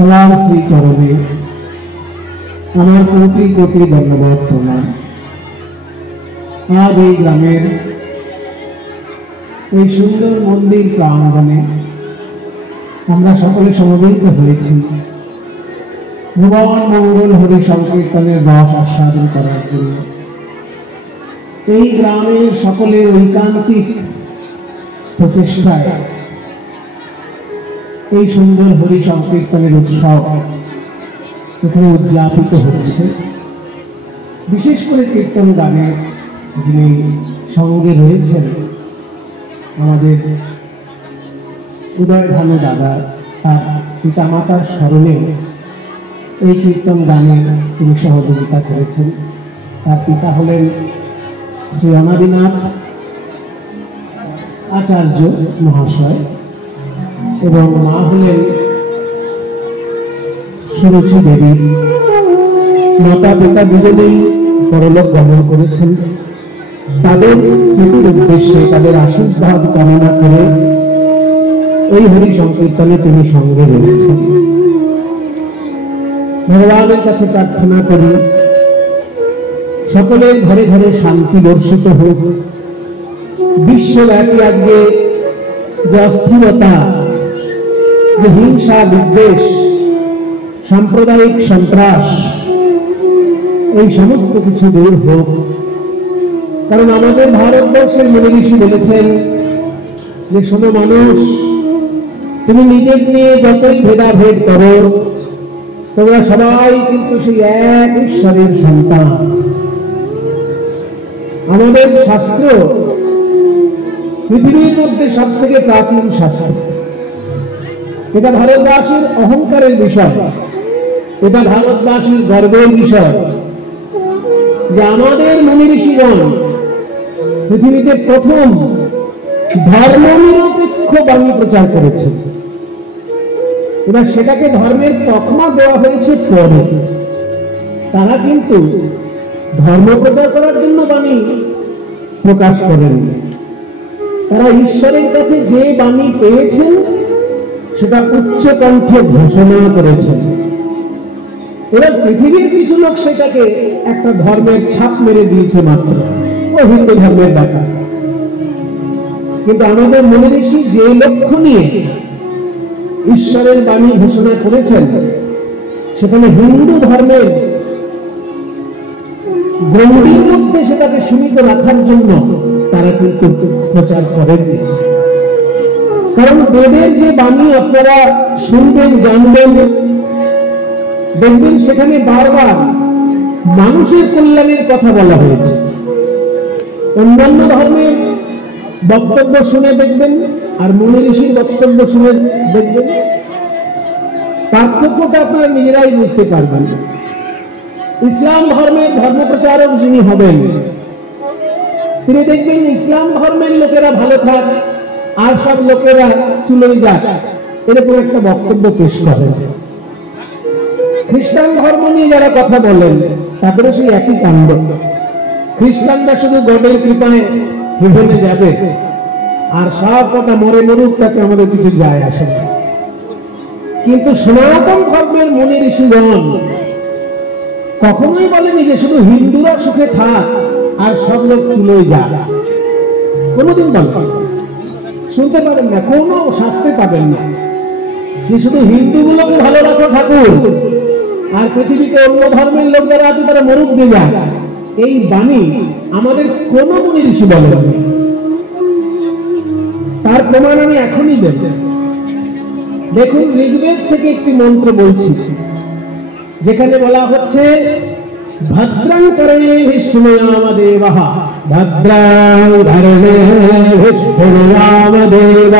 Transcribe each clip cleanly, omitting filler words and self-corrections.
সবার শ্রীচরণে আমার কোটি কোটি ধন্যবাদ প্রণাম। আজ এই গ্রামের এই সুন্দর মন্দির প্রাঙ্গণে আমরা সকলে সমবেত হয়েছি ভুবন মঙ্গল হরি সংকীর্তনের রস আস্বাদন করার জন্য। এই গ্রামের সকলের ঐকান্তিক প্রচেষ্টায় এই সুন্দর হরি সংকীর্তনের উৎসব এখানে উদযাপিত হচ্ছে। বিশেষ করে কীর্তন গানে যিনি সঙ্গে রয়েছেন আমাদের উদয় ভানু দাদা, তার পিতামাতার স্মরণে এই কীর্তন গানে তিনি সহযোগিতা করেছেন। তার পিতা হলেন শ্রী অনাদিনাথ আচার্য মহাশয় এবং মা হলেন সুরুচি দেবী। মাতা পিতা দুজনেই পরলোক গমন করেছেন। তাদের স্মৃতির উদ্দেশ্যে তাদের আশীর্বাদ কামনা করে এই হরি সংকীর্তনে তিনি সঙ্গে রয়েছেন। ভগবানের কাছে প্রার্থনা করি সকলের ঘরে ঘরে শান্তি বর্ষিত হোক। বিশ্বব্যাপী আজকে যে অস্থিরতা, যে হিংসা বিদ্বেষ, সাম্প্রদায়িক সন্ত্রাস, এই সমস্ত কিছু দূর হোক। কারণ আমাদের ভারতবর্ষের মুনি ঋষি বলেছেন যে শোনো মানুষ, তুমি নিজের নিয়ে যতই ভেদাভেদ করো, তোমরা সবাই কিন্তু সেই এক ঈশ্বরের সন্তান। আমাদের শাস্ত্র পৃথিবীর মধ্যে সব থেকে প্রাচীন শাস্ত্র। এটা ভারতবাসীর অহংকারের বিষয়, এটা ভারতবাসীর গর্বের বিষয় যে আমাদের মুনি ঋষিগণ পৃথিবীতে প্রথম ধর্মনিরপেক্ষ বাণী প্রচার করেছে। এবার সেটাকে ধর্মের তকমা দেওয়া হয়েছে পরে। তারা কিন্তু ধর্ম প্রচার করার জন্য বাণী প্রকাশ করেন। তারা ঈশ্বরের কাছে যে বাণী পেয়েছেন সেটা উচ্চ কণ্ঠে ঘোষণা করেছেন। এবার পৃথিবীর কিছু লোক সেটাকে একটা ধর্মের ছাপ মেরে দিয়েছে মাত্র, ও হিন্দু ধর্মের ব্যাপার। কিন্তু আমাদের মুনি ঋষি যে লক্ষ্য নিয়ে ঈশ্বরের বাণী ঘোষণা করেছেন, সেখানে হিন্দু ধর্মের গণ্ডির মধ্যে সেটাকে সীমিত রাখার জন্য তারা কিন্তু প্রচার করেননি। কারণ বেদের যে বাণী আপনারা শুনবেন, জানবেন, দেখবেন সেখানে বারবার মানুষের কল্যাণের কথা বলা হয়েছে। অন্যান্য ধর্মের বক্তব্য শুনে দেখবেন আর মুনি ঋষির বক্তব্য শুনে দেখবেন, পার্থক্যটা আপনারা নিজেরাই বুঝতে পারবেন। ইসলাম ধর্মের ধর্মপ্রচারক যিনি হবেন, তিনি দেখবেন ইসলাম ধর্মের লোকেরা ভালো থাক আর সব লোকেরা চলে যাক, এরকম একটা বক্তব্য পেশ করেন। খ্রিস্টান ধর্ম নিয়ে যারা কথা বলেন তাদেরও সেই একই কাণ্ড। খ্রিস্টানরা শুধু গডের কৃপায় হেভেনে যাবে আর সব কথা মরে মরুক, তাতে আমাদের কিছু যায় আসে না। কিন্তু সনাতন ধর্মের মুনি ঋষিগণ কখনোই বলেনি যে শুধু হিন্দুরা সুখে থাক আর সব লোক চলে যাক। কোনোদিন বলেন, শুনতে পাবেন না, কোনো শাস্তি পাবেন না যে শুধু হিন্দুগুলোকে ভালো রাখো ঠাকুর আর পৃথিবীতে অন্য ধর্মের লোক যারা আছে তারা মরুক দিয়ে যাক। এই বাণী আমাদের কোন মুনি ঋষি বলেন। তার প্রমাণ আমি এখনই দেব। দেখুন, ঋগ্বেদ থেকে একটি মন্ত্র বলছি, যেখানে বলা হচ্ছে ভদ্রং করণে বিষ্ণুয়াম দেবঃ, ভদ্রং করণে বিষ্ণুয়াম দেবঃ,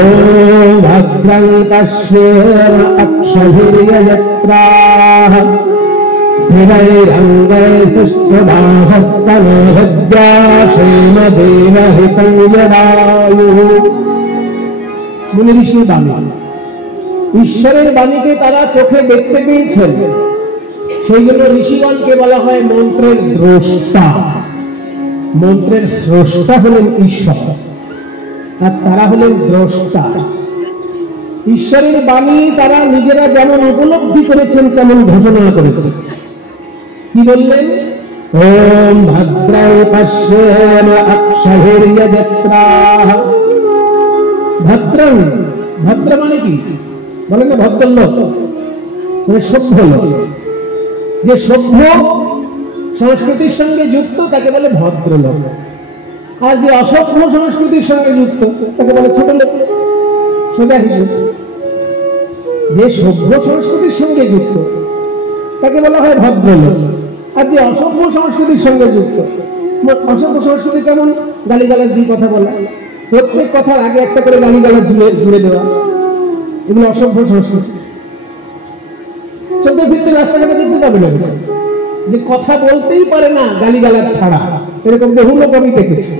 ওম ভদ্রং পশ্যেম অক্ষভির্যত্রাঃ, মুনি ঋষির বাণী, ঈশ্বরের বাণীকে তারা চোখে দেখতে পেয়েছেন। সেই জন্য ঋষিগণকে বলা হয় মন্ত্রের দ্রষ্টা। মন্ত্রের স্রষ্টা হলেন ঈশ্বর আর তারা হলেন দ্রষ্টা। ঈশ্বরের বাণী তারা নিজেরা যেমন উপলব্ধি করেছেন তেমন ঘোষণা করেছেন। কি বললেন? ওম ভদ্রায় পশ্যেম অক্ষহির্যত্রা। ভদ্রং, ভদ্র মানে কি বলেন না? ভদ্রলোক মানে সভ্য লোক। যে সভ্য সংস্কৃতির সঙ্গে যুক্ত তাকে বলে ভদ্রলোক, আর যে অসভ্য সংস্কৃতির সঙ্গে যুক্ত তাকে বলে ছোট লোক। সোজা হিসেবে যে সভ্য সংস্কৃতির সঙ্গে যুক্ত তাকে বলা হয় ভদ্রলোক, আর যে অসভ্য সংস্কৃতির সঙ্গে যুক্ত। অসভ্য সংস্কৃতি কেমন? গালিগালাজ দিয়ে কথা বলা, প্রত্যেক কথার আগে একটা করে গালিগালাজ জুড়ে দেওয়া, এগুলো অসভ্য সংস্কৃতি। চলতে ফিরতে রাস্তাঘাটে দেখতে পাবে না যে কথা বলতেই পারে না গালিগালাজ ছাড়া, এরকম বহু লোক আমি দেখেছি।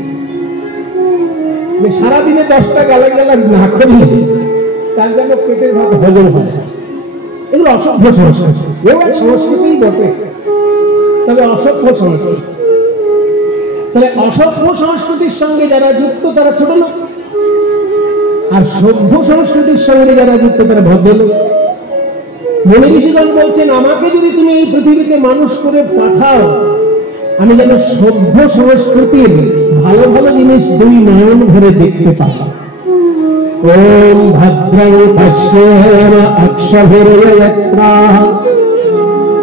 যে সারাদিনে 10টা গালিগালাজ না করলে তার যেন পেটের ভাত হজম হয়। এগুলো অসভ্য সংস্কৃতি। এও এক সংস্কৃতিই বটে, তবে অসভ্য সংস্কৃতি। তাহলে অসভ্য সংস্কৃতির সঙ্গে যারা যুক্ত তারা ছোট লোক, আর সভ্য সংস্কৃতির সঙ্গে যারা যুক্ত তারা ভদ্রলোক। মনে ঋষিগণ বলছেন, আমাকে যদি তুমি এই পৃথিবীতে মানুষ করে পাঠাও, আমি যেন সভ্য সংস্কৃতির ভালো ভালো জিনিস দুই নয়ন ভরে দেখতে পাই। ওম ভদ্রং পশ্যেম অক্ষহির্যত্রা।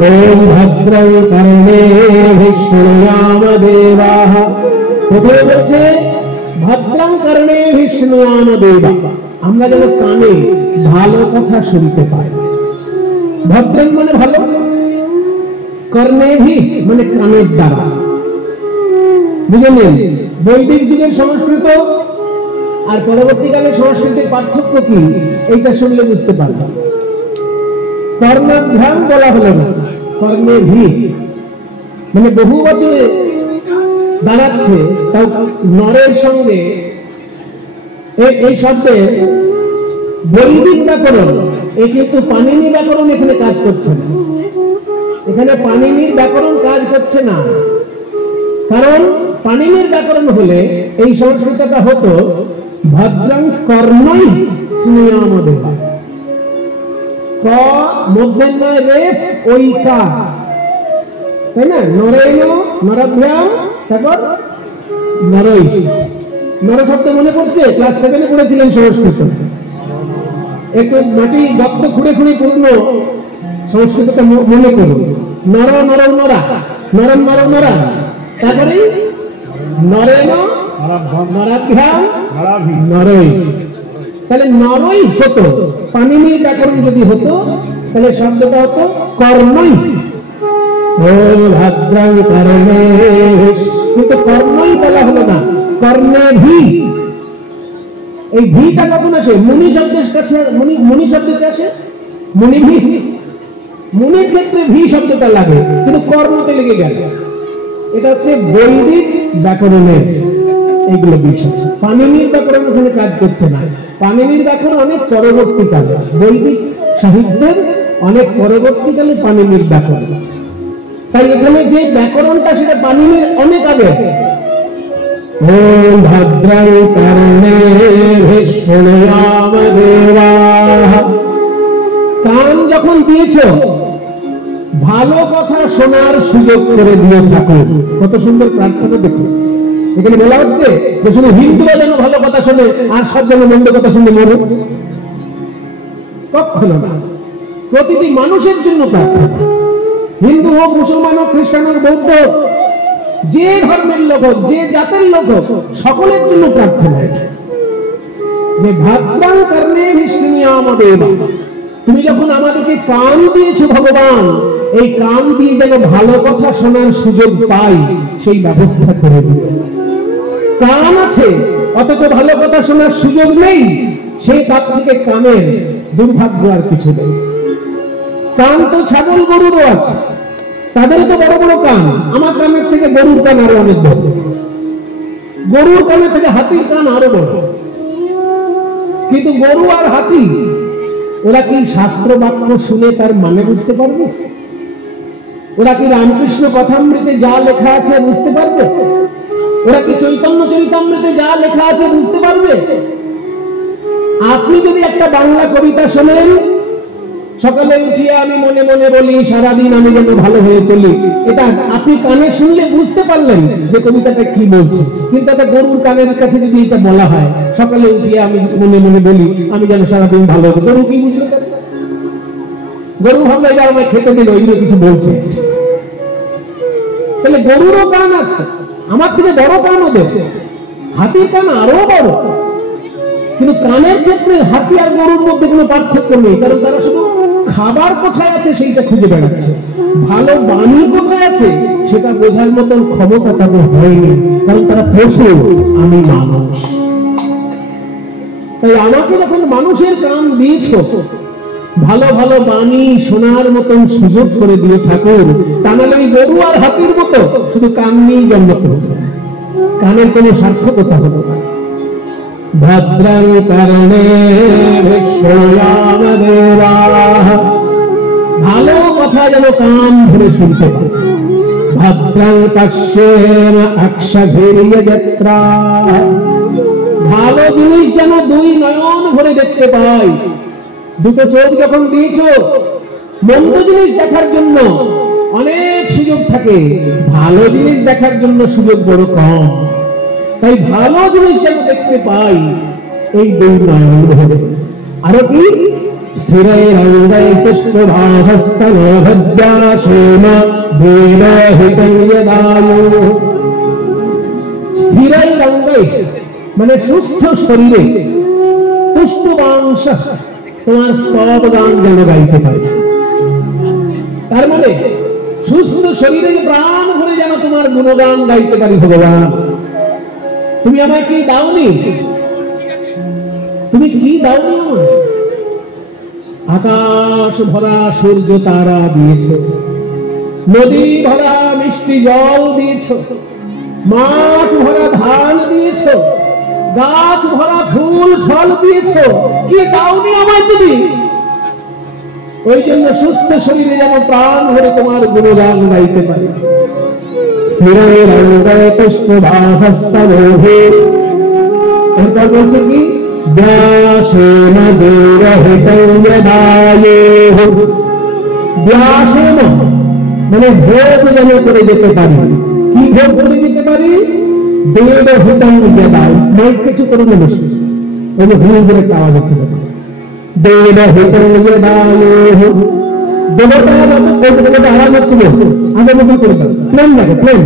ওম ভদ্রং কর্ণেভিঃ শৃণুয়াম দেবাঃ। প্রথমে বলছে ভদ্রং কর্ণেভিঃ শৃণুয়াম দেবাঃ, আমরা যেন কানে ভালো কথা শুনতে পাই। ভদ্রং মানে ভালো, কর্ণেভিঃ মানে কানের দ্বারা। বুঝলেন? বৈদিক যুগের সংস্কৃত আর পরবর্তীকালে সংস্কৃতির পার্থক্য কি, এইটা শুনলে বুঝতে পারবে। কর্ণাভ্যাম বলা হলো না, কর্ণেভিঃ মানে বহু বচনে দাঁড়াচ্ছে, তাও নরের সঙ্গে এই শব্দের বৈদিক ব্যাকরণ, এ কিন্তু পাণিনি ব্যাকরণ এখানে কাজ করছে না। এখানে পাণিনির ব্যাকরণ কাজ করছে না, কারণ পাণিনির ব্যাকরণ হলে এই সংস্কৃতটা হতো ভদ্রং কর্ণই শৃণুয়াম দেবাঃ। ক মধ্যেন্নয় রেফ ঐকা, তাই না? নরেন নরাভ্যাম, তারপর নরই। নর শব্দ মনে পড়ছে? ক্লাস 7-এ পড়েছিলেন সংস্কৃত। একটু মাটি গর্ত খুঁড়ে খুঁড়ে পূর্ণ সংস্কৃতটা মনে করুন। নর নর নরা, নরম নর নরা, তারপরে নরেন নরাভ্যাম নরই। তাহলে নরই হতো, পাণিনির ব্যাকরণ যদি হতো তাহলে শব্দটা হতো কর্ণই। ওম ভদ্রং কর্ণেভিঃ, কিন্তু কর্ণই বলা হলো না, কর্ণেভিঃ। এই ভিটা কখন আসে? মুনি শব্দের কাছে, মুনি শব্দতে আসে মুনিভিঃ। মুনির ক্ষেত্রে ভি শব্দটা লাগে, কিন্তু কর্মতে লেগে গেল। এটা হচ্ছে বৈদিক ব্যাকরণের এইগুলো বিষয়। পাণিনির ব্যাকরণ ওখানে কাজ করছে না। পাণিনির ব্যাকরণ অনেক পরবর্তীকালে, বৈদিক সাহিত্যের অনেক পরবর্তীকালে পাণিনির ব্যাকরণ। তাই এখানে যে ব্যাকরণটা সেটা পাণিনির অনেক আগে। ওম ভদ্রং কর্ণেভিঃ শৃণুয়াম দেবাঃ। কান যখন দিয়েছো, ভালো কথা শোনার সুযোগ করে দিয়ে থাকো। কত সুন্দর প্রার্থনা দেখো। এখানে বলা হচ্ছে যে শুধু হিন্দুরা যেন ভালো কথা শোনে আর সব যেন মন্দ কথা শুনে মরে, কখনো না। প্রতিটি মানুষের জন্য প্রার্থনা, হিন্দু হোক, মুসলমান হোক, খ্রিস্টান হোক, বৌদ্ধ হোক, যে ধর্মের লোক হোক, যে জাতের লোক হোক, সকলের জন্য প্রার্থনা যে ভদ্রং কর্ণেভিঃ শৃণুয়াম দেবাঃ। তুমি যখন আমাদেরকে কান দিয়েছো ভগবান, এই কান দিয়ে যেন ভালো কথা শোনার সুযোগ পাই সেই ব্যবস্থা করে দিও। কান আছে অথচ ভালো কথা শোনার সুযোগ নেই, সেই তার থেকে কানের দুর্ভাগ্য আর কিছু নেই। কান তো ছাগল গরুরও আছে, তাদের তো বড় বড় কান। আমার কানের থেকে গরুর কান আরো অনেক বড়, গরুর কানের থেকে হাতির কান আরো বড়। কিন্তু গরু আর হাতি ওরা কি শাস্ত্র বাক্য শুনে তার মানে বুঝতে পারবে? ওরা কি রামকৃষ্ণ কথামৃতে যা লেখা আছে বুঝতে পারবে? ওরা কি চৈতন্য চরিতামৃতে যা লেখা আছে বুঝতে পারবে? আপনি যদি একটা বাংলা কবিতা শোনেন, সকালে উঠিয়ে আমি মনে মনে বলি সারাদিন আমি যেন ভালো হয়ে চলি, এটা আপনি কানে শুনলে বুঝতে পারলেন যে কবিতাটা কি বলছে। কিন্তু একটা গরুর কানের কাছে যদি এটা বলা হয়, সকালে উঠিয়ে আমি মনে মনে বলি আমি যেন সারাদিন ভালো হবো, গরু কি বুঝলো? গরু ভাবলে এটা আমায় খেতে দিল, ওইগুলো কিছু বলছে। তাহলে গরুরও কান আছে, আমার থেকে বড় কান ওদের, হাতির কান আরো বড়। কিন্তু কানের ক্ষেত্রে হাতি আর গরুর মধ্যে কোনো পার্থক্য নেই, কারণ তারা শুধু খাবার কোথায় আছে সেইটা খুঁজে বেড়াচ্ছে, ভালো বাণী কোথায় আছে সেটা বোঝার মতন ক্ষমতা তাদের হয়নি, কারণ তারা পশু, আমি মানুষ। তাই আমাকে যখন মানুষের কান দিয়েছ, ভালো ভালো বাণী শোনার মতন সুযোগ করে দিয়ে ঠাকুর, তা নাহলে ওই গরু আর হাতির মতো শুধু কান নিয়েই জন্মতে হতো, কানের কোনো সার্থকতা হতো না। ভদ্রং করণে বিশ্বয়ামদেবা, ভালো কথা যেন কান ধরে শুনতে পায়। ভদ্রং পশ্যেম অক্ষভির্যত্রা, ভালো জিনিস যেন দুই নয়ন ভরে দেখতে পাই। দুটো চোখ যখন দিয়েছ, মন্দ জিনিস দেখার জন্য অনেক সুযোগ থাকে, ভালো জিনিস দেখার জন্য সুযোগ বড় কম। তাই ভালো জিনিস যেন দেখতে পাই, এই দুই নয়ন ভরে। আরো কি স্থিরে রঙ্গে পুষ্পভাহস্তনভজ্ঞাসেন দেবহিতৈয়দায়ু, স্থিরে রঙ্গে মানে সুস্থ শরীরে, পুষ্পবাংশ তোমার স্তব গান যেন গাইতে পারে। তার মানে সুস্থ শরীরে প্রাণ ভরে যেন তোমার গুণগান গাইতে পারি। ভগবান তুমি আমায় কি দাওনি? তুমি কি দাওনি আমায়? আকাশ ভরা সূর্য তারা দিয়েছ, নদী ভরা মিষ্টি জল দিয়েছ, মাঠ ভরা ধান দিয়েছ, গাছ ভরা ফুল ফল দিয়েছ, কি দাওনি আমায় তুমি? ওই জন্য সুস্থ শরীরে যেন প্রাণ ভরে তোমার গুণগান গাইতে পারি। পুষ্পভাহস্তনোহে, এরপর বলছে কি ব্যাসেন দেবহিতৈয়দায়ু, ব্যাসেন মানে ভোগ যেন করে যেতে পারি। কি ভোগ করে যেতে পারি? দেবহিতৈয়দায়ু, মাইক কিছু করে নেবে, ওই যে ভুল করে একটা আওয়াজ হচ্ছে। দেবহিতৈয়দায়ু, দেবতা আওয়াজ হচ্ছিল আগে মতো করে প্লেন লাগে, প্লেন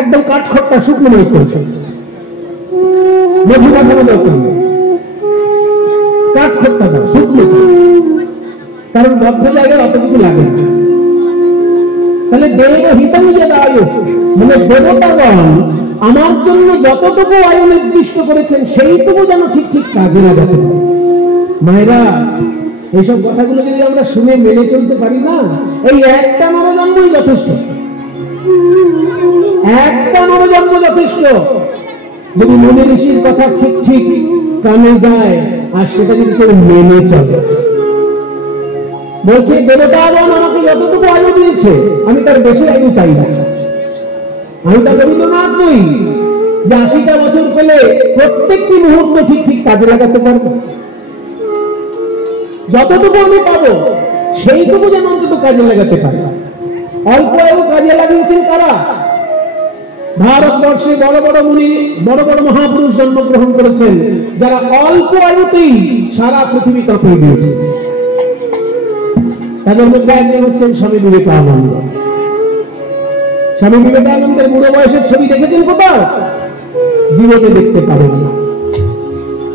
একদম কাঠখট্টা শুকনো মাইক করেছে, মধু পাঠানো দরকার নেই, কাঠখট্টা দাও শুকনো, কারণ বদ্ধ জায়গায় অত কিছু লাগে না। তাহলে দেবহিতৈয়দায়ু মানে দেবতাগণ আমার জন্য যতটুকু আয়ু নির্দিষ্ট করেছেন সেইটুকু যেন ঠিক ঠিক কাজে লাগাতে পারে। মায়েরা, এইসব কথাগুলো যদি আমরা শুনে মেনে চলতে পারি না, এই একটা নরজন্মই যথেষ্ট, একটা নরজন্ম যথেষ্ট। যদি মনে ঋষির কথা ঠিক ঠিক কানে যায় আর সেটা যদি কেউ মেনে চলে। বলছে দেবতাগণ আমাকে যতটুকু আয়ু দিয়েছে আমি তার বেশি আয়ু চাই না। আমি তা রবীন্দ্রনাথ নই যে ৮০টা বছর পেলে প্রত্যেকটি মুহূর্ত ঠিক ঠিক কাজে লাগাতে পারবো। যতটুকু আমি পাবো সেইটুকু যেন অন্তত কাজে লাগাতে পারে। অল্প আয়ু কাজে লাগিয়েছেন কারা? ভারতবর্ষে বড় বড় মুনি, বড় বড় মহাপুরুষ জন্মগ্রহণ করেছেন, যারা অল্প আয়ুতেই সারা পৃথিবী কাঁপিয়ে দিয়েছে। তাদের মধ্যে একজন হচ্ছেন স্বামী বিবেকানন্দ। স্বামী বিবেকানন্দের বুড়ো বয়সের ছবি দেখেছেন কোথাও? জীবনে দেখতে পাবেন না,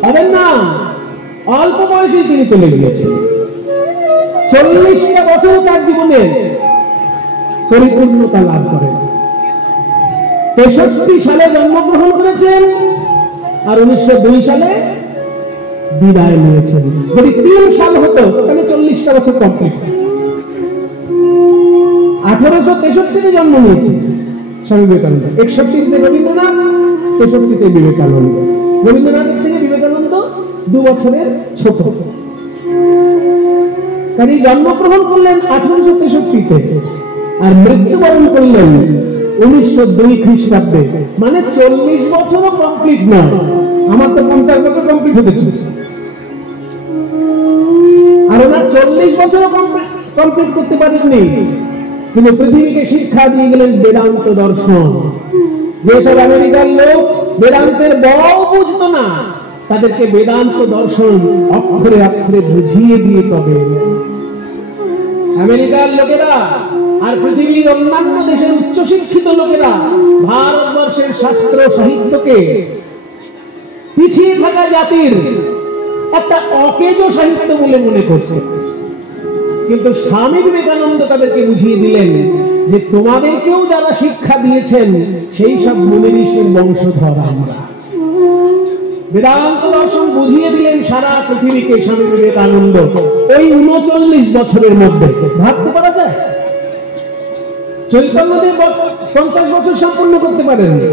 পাবেন না। অল্প বয়সে তিনি চলে গিয়েছেন। ৪০টা বছর তার জীবনের পরিপূর্ণতা লাভ করেন। ৬৩ সালে জন্মগ্রহণ করেছেন আর ১৯০২ সালে বিদায় নিয়েছেন। যদি ৩ সাল হতো তাহলে ৪০টা বছর কমপ্লিট। ১৮৬৩-তে জন্ম নিয়েছেন স্বামী বিবেকানন্দ, ৬১-তে রবীন্দ্রনাথ, ৬৩-তে বিবেকানন্দ। রবীন্দ্রনাথের থেকে বিবেকানন্দ ২ বছরের ছোট। তিনি জন্মগ্রহণ করলেন ১৮৬৩-তে আর মৃত্যুবরণ করলেন ১৯০২ খ্রিস্টাব্দে, মানে ৪০ বছরও কমপ্লিট নয়। আমার তো ৫০ বছর কমপ্লিট হতেছে। 40 বছরও কমপ্লিট করতে পারেননি, কিন্তু পৃথিবীকে শিক্ষা দিয়ে গেলেন বেদান্ত দর্শন। যেসব আমেরিকার লোক বেদান্তের বড় বুঝতো না, তাদেরকে বেদান্ত দর্শন অক্ষরে অক্ষরে বুঝিয়ে দিয়ে তবে আমেরিকার লোকেরা আর পৃথিবীর অন্যান্য দেশের উচ্চশিক্ষিত লোকেরা ভারতবর্ষের শাস্ত্র সাহিত্যকে পিছিয়ে থাকা জাতির একটা অকেজ সাহিত্য বলে মনে করত। কিন্তু স্বামী বিবেকানন্দ তাদেরকে বুঝিয়ে দিলেন যে তোমাদেরকেও যারা শিক্ষা দিয়েছেন সেই সব মুনি ঋষির বংশধর আমরা। বেদান্ত দর্শন বুঝিয়ে দিলেন সারা পৃথিবীকে স্বামী বিবেকানন্দ ওই 39 বছরের মধ্যে। ভাবতে পারা যায়? চৈতন্যদেব 50 বছর সম্পূর্ণ করতে পারেননি,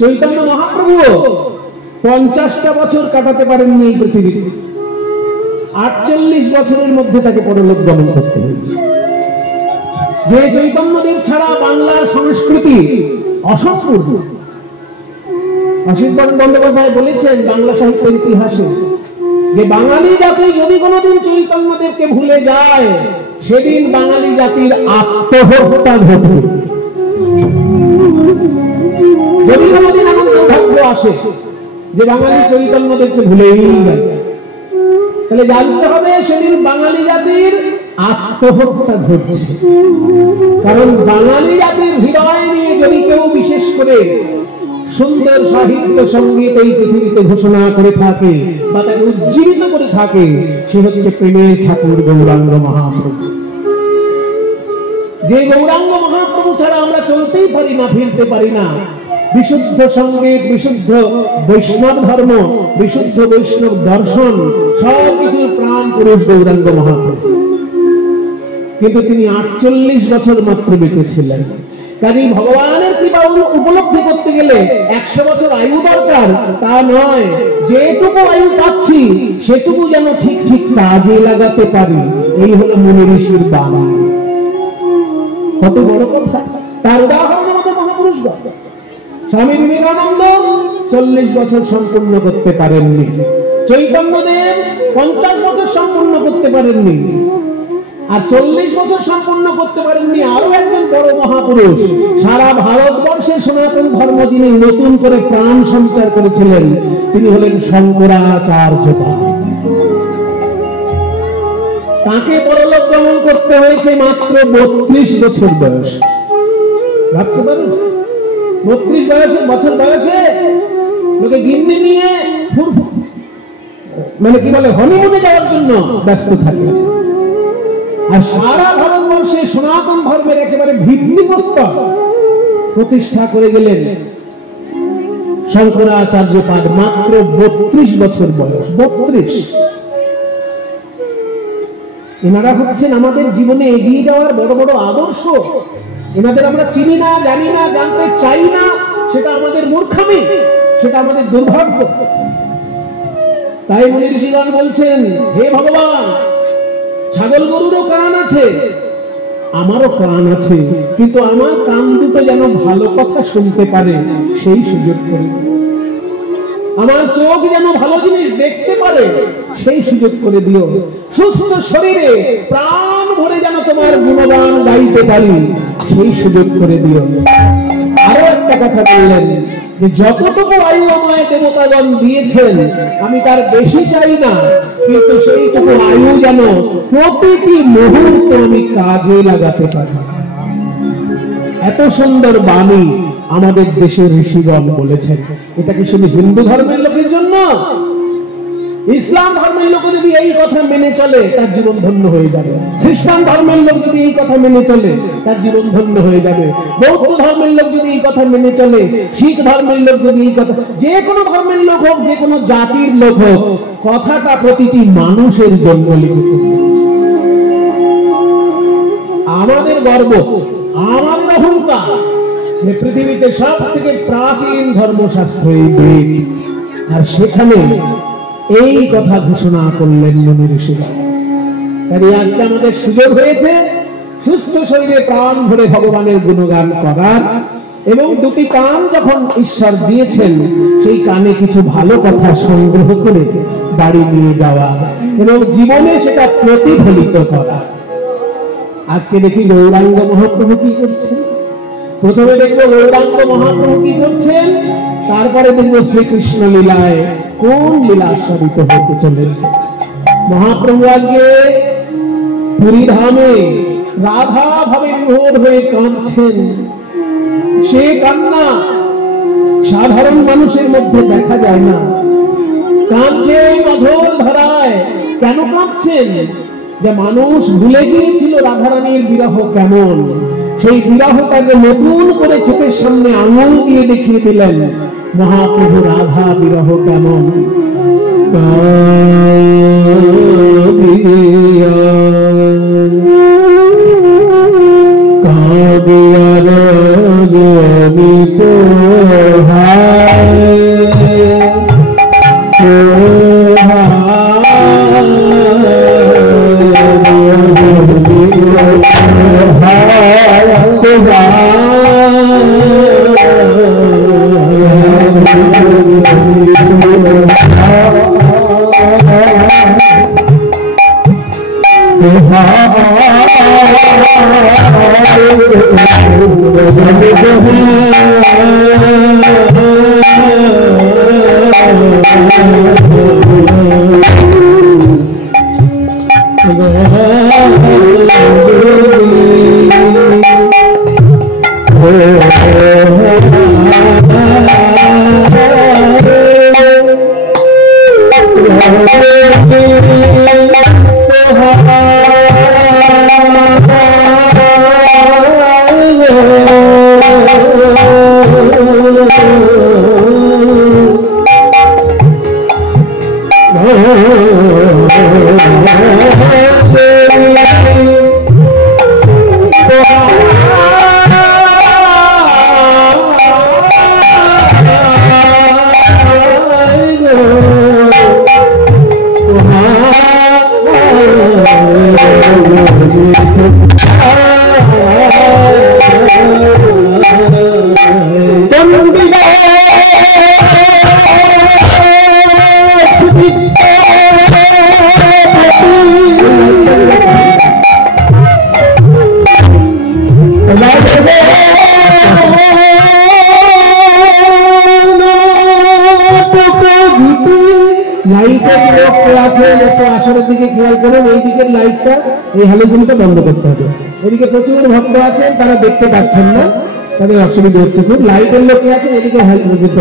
চৈতন্য মহাপ্রভু 50টা বছর কাটাতে পারেননি এই পৃথিবীতে। 48 বছরের মধ্যে তাকে পরলোক গমন করতে হয়েছে। যে চৈতন্যদেব ছাড়া বাংলার সংস্কৃতি অসম্পূর্ণ। অসিত বন্দ্যোপাধ্যায় বলেছেন বাংলা সাহিত্যের ইতিহাসে যে বাঙালি জাতি যদি কোনোদিন চৈতন্যদেবকে ভুলে যায় সেদিন বাঙালি জাতির আত্মহত্যা ঘটবে। যদি কোনোদিন এমন সৌভাগ্য আসে যে বাঙালি চৈতন্যদেবকে ভুলেই যায়, তাহলে জানতে হবে সেদিন বাঙালি জাতির আত্মহত্যা ঘটছে। কারণ বাঙালি জাতির হৃদয় নিয়ে যদি কেউ বিশেষ করে সুন্দর সাহিত্য সঙ্গীত এই পৃথিবীতে ঘোষণা করে থাকে বা তাকে উজ্জীবিত করে থাকে, সে হচ্ছে প্রেমের ঠাকুর গৌরাঙ্গ মহাপ্রভু। যে গৌরাঙ্গ মহাপ্রভু ছাড়া আমরা চলতেই পারি না, ফিরতে পারি না। বিশুদ্ধ সঙ্গীত, বিশুদ্ধ বৈষ্ণব ধর্ম, বিশুদ্ধ বৈষ্ণব দর্শন সবকিছুর প্রাণ পুরুষ গৌরাঙ্গ মহাপ্রভু। কিন্তু তিনি 48 বছর মাত্র বেঁচে ছিলেন। কাজেই ভগবানের কৃপা উপলব্ধি করতে গেলে 100 বছর আয়ু দরকার তা নয়, যেটুকু আয়ু পাচ্ছি সেটুকু যেন ঠিক ঠিক কাজে লাগাতে পারি, এই হলো মুনি ঋষির বাণী। কত বড় কথা! তার উদাহরণ আমাদের মহাপুরুষগণ। স্বামী বিবেকানন্দ 40 বছর সম্পূর্ণ করতে পারেননি, চৈতন্যদেব 50 বছর সম্পূর্ণ করতে পারেননি, আর 40 বছর সম্পূর্ণ করতে পারেননি আরো একজন বড় মহাপুরুষ। সারা ভারতবর্ষের সনাতন ধর্ম যিনি নতুন করে প্রাণ সঞ্চার করেছিলেন তিনি হলেন শঙ্করাচার্য। তাকে পরলোক গমন করতে হয়েছে মাত্র 32 বছর বয়স। ভাবতে পারেন 32 বছর বয়সে লোকে গিন্নি নিয়ে মানে কি বলে হনিমুনে যাওয়ার জন্য ব্যস্ত থাকে। আর সারা ভারতবর্ষে সনাতন ধর্মের একেবারে ভিত্তিপ্রস্তর প্রতিষ্ঠা করে গেলেন শঙ্করাচার্য পাদ, মাত্র 32 বছর বয়স। 32। এনারা হচ্ছেন আমাদের জীবনে এগিয়ে যাওয়ার বড় বড় আদর্শ। এনাদের আমরা চিনি না, জানি না, জানতে চাই না, সেটা আমাদের মূর্খামি, সেটা আমাদের দুর্ভাগ্য। তাই মুনি ঋষিগণ বলছেন, হে ভগবান, ছাগল গরুরও কান আছে, আমারও কান আছে, কিন্তু আমার কান দুটো যেন ভালো কথা শুনতে পারে সেই সুযোগ করে। আমার চোখ যেন ভালো জিনিস দেখতে পারে সেই সুযোগ করে দিও। সুস্থ শরীরে প্রাণ ভরে যেন তোমার গুণগান গাইতে পারি সেই সুযোগ করে দিও। আরো একটা কথা বললেন যে যতটুকু আয়ু আমায় দেবতাগণ দিয়েছেন আমি তার বেশি চাই না, কিন্তু সেইটুকু আয়ু যেন প্রতিটি মুহূর্তে আমি কাজে লাগাতে পারি। এত সুন্দর বাণী আমাদের দেশের ঋষিগণ বলেছেন। এটা কি শুধু হিন্দু ধর্মের লোকের জন্য? ইসলাম ধর্মের লোক যদি এই কথা মেনে চলে তার জীবন ধন্য হয়ে যাবে। খ্রিস্টান ধর্মের লোক যদি এই কথা মেনে চলে তার জীবন ধন্য হয়ে যাবে। বৌদ্ধ ধর্মের লোক যদি এই কথা মেনে চলে, শিখ ধর্মের লোক যদি এই কথা, যে কোনো ধর্মের লোক হোক, যে কোনো জাতির লোক হোক, কথাটা প্রতিটি মানুষের জন্য লিখেছে। আমাদের গর্ব, আমাদের অহংকার যে পৃথিবীতে সব থেকে প্রাচীন ধর্মশাস্ত্র এই বেদ, আর সেখানে এই কথা ঘোষণা করলেন মুনি ঋষিরা। তাই আজকে আমাদের সুযোগ হয়েছে সুস্থ শরীরে প্রাণ ভরে ভগবানের গুণগান করার, এবং দুটি কান যখন ঈশ্বর দিয়েছেন সেই কানে কিছু ভালো কথা সংগ্রহ করে বাড়ি নিয়ে যাওয়া এবং জীবনে সেটা প্রতিফলিত করা। আজকে দেখি গৌরাঙ্গ মহাপ্রভু কি করছেন। প্রথমে দেখবো গৌরাঙ্গ মহাপ্রভু কি করছেন, তারপরে দেখবো শ্রীকৃষ্ণ লীলায় কোন লীলা আস্বাদিত হতে চলেছে। মহাপ্রভু আজকে পুরী ধামে রাধা ভাবে বিভোর হয়ে কাঁদছেন। সে কান্না সাধারণ মানুষের মধ্যে দেখা যায় না। কাঁদছেন অধর ধারায়। কেন কাঁদছেন? যে মানুষ ভুলে গিয়েছিল রাধারানীর বিরহ কেমন, সেই বিরহটাকে নতুন করে চোখের সামনে আঙুল দিয়ে দেখিয়ে দিলেন মহাপ্রভু রাধা বিরহ কেমন। বন্ধ করতে হবে। এদিকে প্রচুর ভক্ত আছেন, তারা দেখতে পাচ্ছেন না, তাদের অসুবিধা হচ্ছে খুব। লাইটের লোকে আছেন, এদিকে হেল্প বন্ধ করতে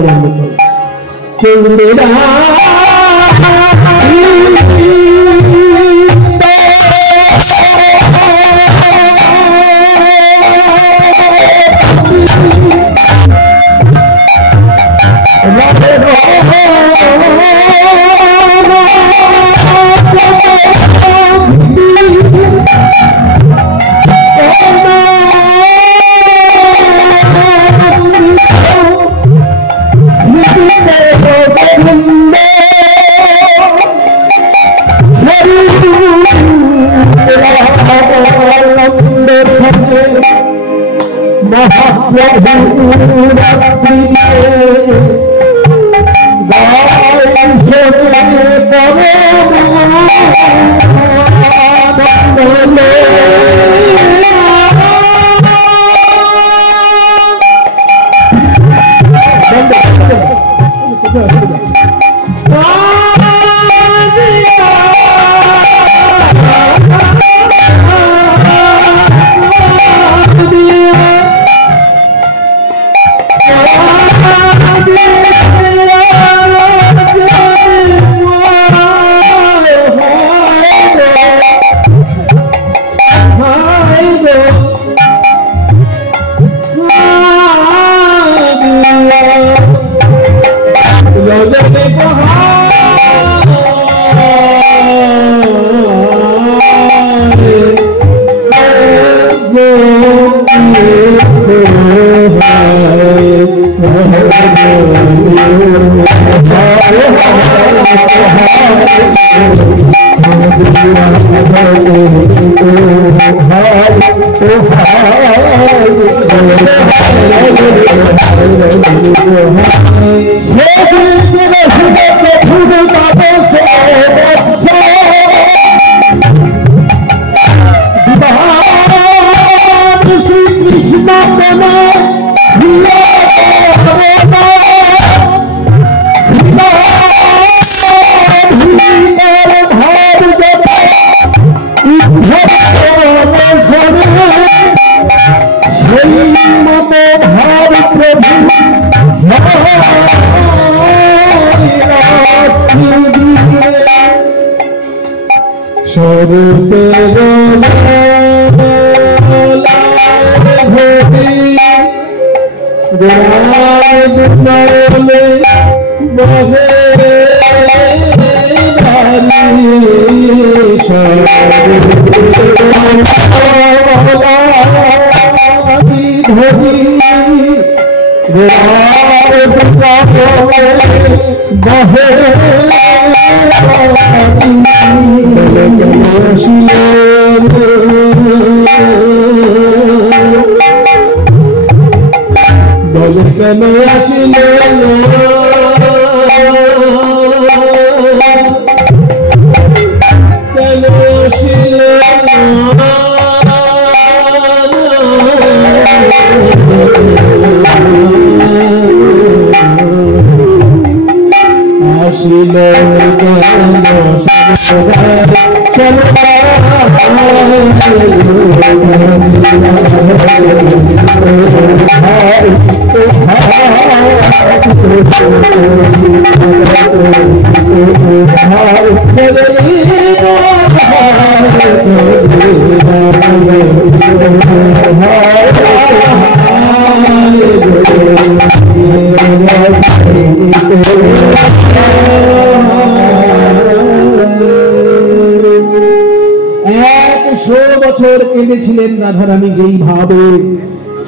কেঁদেছিলেন রাধারানী যেইভাবে,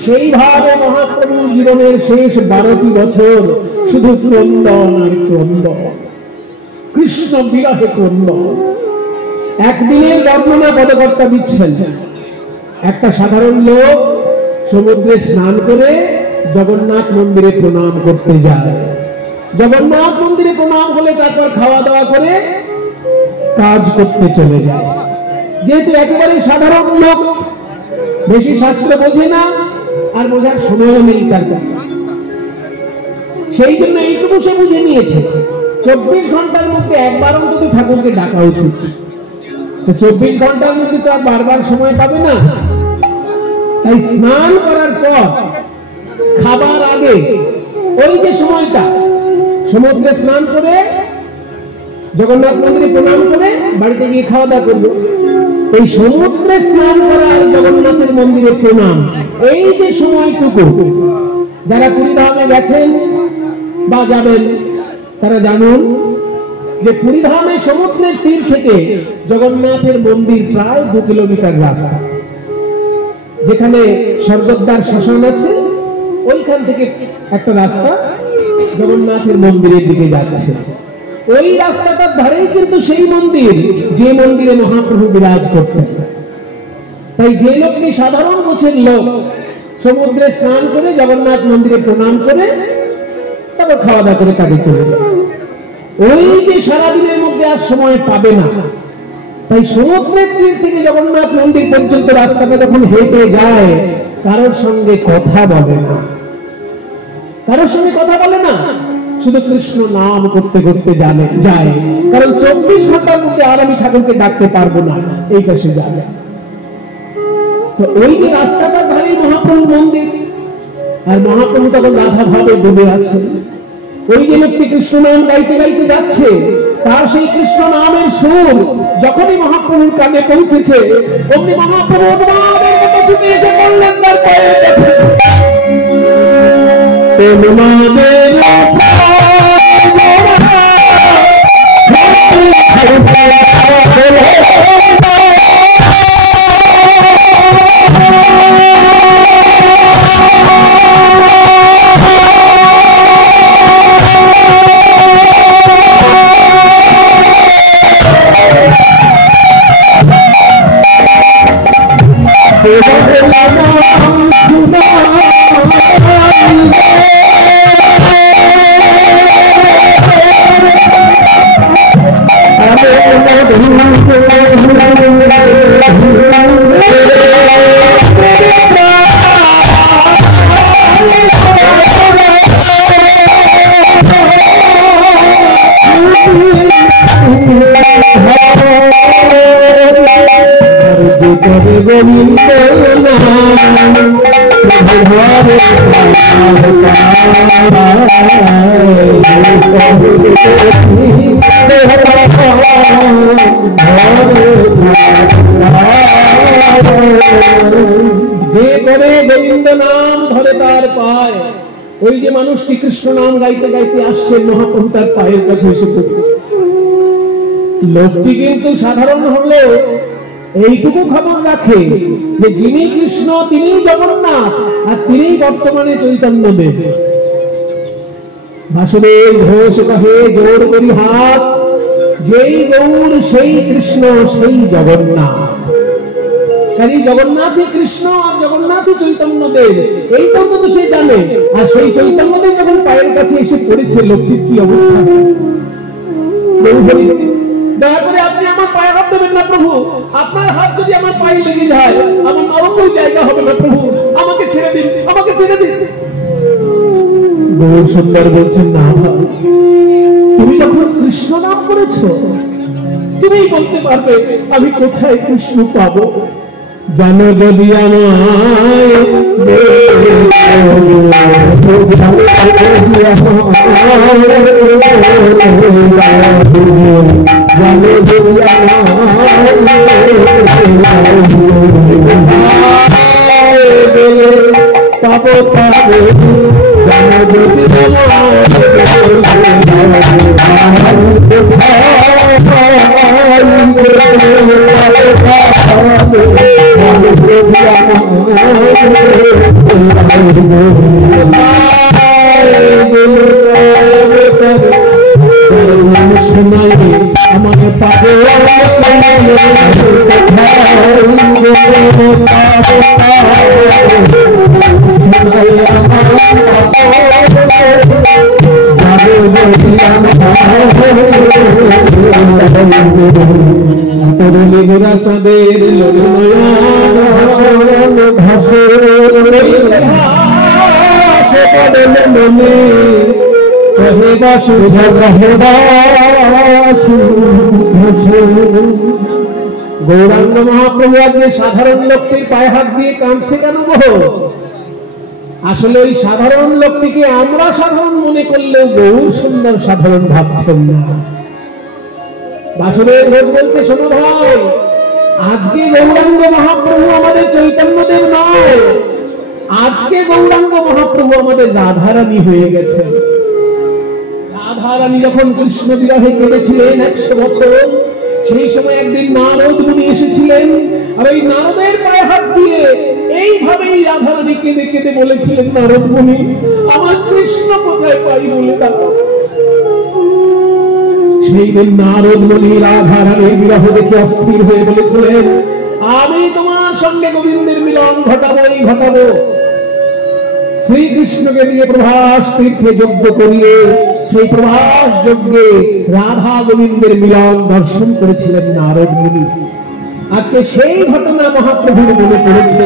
সেইভাবে মহাপ্রভুর জীবনের শেষ 12টি বছর শুধু ক্রন্দন আর ক্রন্দন, কৃষ্ণ বিরহে ক্রন্দন। একদিনের বর্ণনা পদকর্তা দিচ্ছেন। একটা সাধারণ লোক সমুদ্রে স্নান করে জগন্নাথ মন্দিরে প্রণাম করতে যায়। জগন্নাথ মন্দিরে প্রণাম হলে তারপর খাওয়া দাওয়া করে কাজ করতে চলে যায়। যেহেতু একেবারে সাধারণ লোক, বেশি শাস্ত্র বোঝে না, আর বোঝার সময়ও নেই তার কাছে, সেই জন্য এইটুকু সে বুঝে নিয়েছে 24 ঘন্টার মধ্যে একবার অন্তত ঠাকুরকে ডাকা উচিত। 24 ঘন্টার মধ্যে তো আর বারবার সময় পাবে না, তাই স্নান করার পর খাবার আগে ওই যে সময়টা সমুদ্রে স্নান করে জগন্নাথ মন্দিরে প্রণাম করে বাড়িতে গিয়ে খাওয়া দাওয়া করবো। এই সমুদ্রে স্নান করা আর জগন্নাথের মন্দিরে প্রণাম, এই যে সময়টুকু যারা পুরীধামে গেছেন বা যাবেন তারা জানুন যে পুরীধামে সমুদ্রের তীর থেকে জগন্নাথের মন্দির প্রায় 2 কিলোমিটার রাস্তা। যেখানে স্বর্গদ্বার শ্মশান আছে ওইখান থেকে একটা রাস্তা জগন্নাথের মন্দিরের দিকে যাচ্ছে। ওই রাস্তাটার ধারেই কিন্তু সেই মন্দির যে মন্দিরে মহাপ্রভু বিরাজ করতেন। তাই যে লোকটি সাধারণ গোছের লোক সমুদ্রে স্নান করে জগন্নাথ মন্দিরে প্রণাম করে তারপর খাওয়া দাওয়া করে কাজে চলে যায়, ওই যে সারাদিনের মধ্যে আর সময় পাবে না। তাই সমুদ্রের তীর থেকে জগন্নাথ মন্দির পর্যন্ত রাস্তাটা যখন হেঁটে যায় কারোর সঙ্গে কথা বলে না, কারোর সঙ্গে কথা বলে না, শুধু কৃষ্ণ নাম করতে করতে যায়। কারণ 24 ঘন্টার মধ্যে আর আমি ঠাকুরকে ডাকতে পারবো না, এইটা সে যাবে। তো ওই যে রাস্তাটার ধারেই মহাপ্রভু মন্দির, আর মহাপ্রভু তখন রাধা ভাবে ডুবে আছে। ওই যে লোকটি কৃষ্ণ নাম গাইতে গাইতে যাচ্ছে, তার সেই কৃষ্ণ নামের সুর যখনই মহাপ্রভুর কানে পৌঁছেছে অমনি মহাপ্রভু ছুটে এসে বললেন তার পায়ের কাছে, গোবিন্দ নাম ধরে তার পায়, ওই যে মানুষটি কৃষ্ণ নাম গাইতে গাইতে আসছে, মহাপ্রভু তার পায়ের কাছে এসে পড়তেছে। লোকটি কিন্তু সাধারণ হলেও এইটুকু খবর রাখে যে যিনি কৃষ্ণ তিনি জগন্নাথ, আর তিনি বর্তমানে চৈতন্যদেব। বাসুদেব ঘোষ কহে জোর করি হাত, যেই গৌর সেই কৃষ্ণ সেই জগন্নাথ। কারণ জগন্নাথই কৃষ্ণ আর জগন্নাথই চৈতন্যদেব, এইটা তো সে জানে। আর সেই চৈতন্যদেব যখন পায়ের কাছে এসে পড়েছে, লোকটির কি অবস্থা। দয়া করে আপনি আমার পায়ে হাত দেবেন না প্রভু, আপনার হাত যদি আমার পায়ে লেগে যায় আমার নরকেও জায়গা হবে না প্রভু, আমাকে ছেড়ে দিন, আমাকে ছেড়ে দিন। গৌর সুন্দর বলছেন, না তুমি যখন কৃষ্ণ নাম করেছো তুমি বলতে পারবে আমি কোথায় কৃষ্ণ পাবো। জানো যদি আমায় পাবো পাবো, জানো যদি আমাকে পাবো গোরা চাঁদের মনে গৌরাঙ্গ মহাপ্রভু আজকে সাধারণ লোকটির পায়ে হাত দিয়ে কাঁদছে কেন গো? আসলে ওই সাধারণ লোকটিকে আমরা সাধারণ মনে করলেও গৌর সুন্দর সাধারণ ভাবছেন না। বাসুদেব ঘোষ বলছে, শোনো ভাই, আজকে গৌরাঙ্গ মহাপ্রভু আমাদের চৈতন্যদেব নয়, আজকে গৌরাঙ্গ মহাপ্রভু আমাদের রাধারানী হয়ে গেছে। রাধারানী যখন কৃষ্ণ বিরহে কেঁদেছিলেন 100 বছর, সেই সময় একদিন নারদ মুনি এসেছিলেন, আর ওই নারদের পায়ে হাত দিয়ে এইভাবেই রাধারানী কেঁদে কেঁদে বলেছিলেন, নারদ মুনি আমার কৃষ্ণ কোথায় পাই বলে দাও। সেই দিন নারদ মুনি রাধারানীর বিরহ দেখে অস্থির হয়ে বলেছিলেন, আমি তোমার সঙ্গে গোবিন্দের মিলন ঘটাবোই ঘটাবো। শ্রীকৃষ্ণকে নিয়ে প্রভাস তীর্থে যজ্ঞ করিয়ে সেই প্রভাস যজ্ঞে রাধা গোবিন্দের মিলন দর্শন করেছিলেন নারদ মুনি। আজকে সেই ঘটনা মহাপ্রভুর মনে পড়েছে,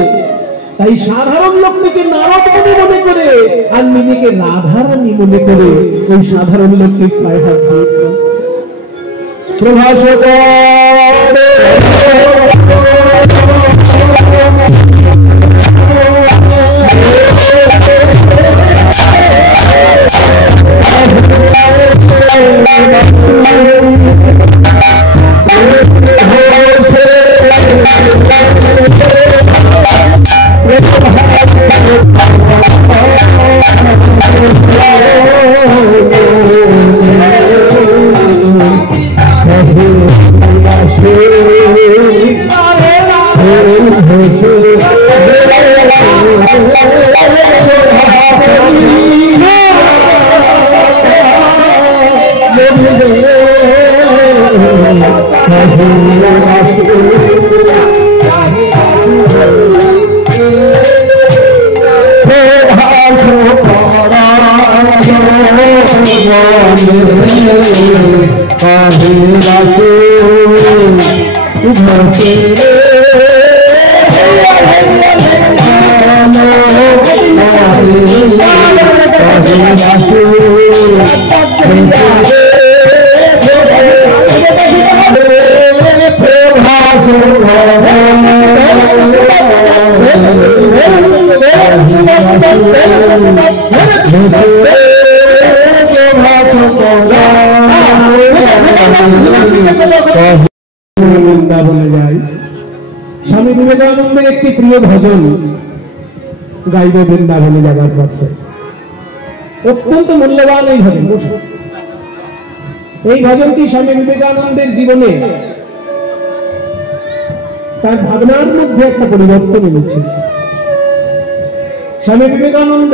তাই সাধারণ লোকটিকে নারদ মুনি মনে করে আর নিজেকে রাধারানী মনে করে ওই সাধারণ লোকটির পায়ে হাত দিয়ে প্রভাস Hare বৃন্দাবনে যাই, স্বামী বিবেকানন্দের একটি প্রিয় ভজন গাইব বৃন্দাবনে যাবার পথে। অত্যন্ত মূল্যবান এই ভজন। এই ভজনটি স্বামী বিবেকানন্দের জীবনে তার ভাবনার মধ্যে একটা পরিবর্তন এনেছিল। স্বামী বিবেকানন্দ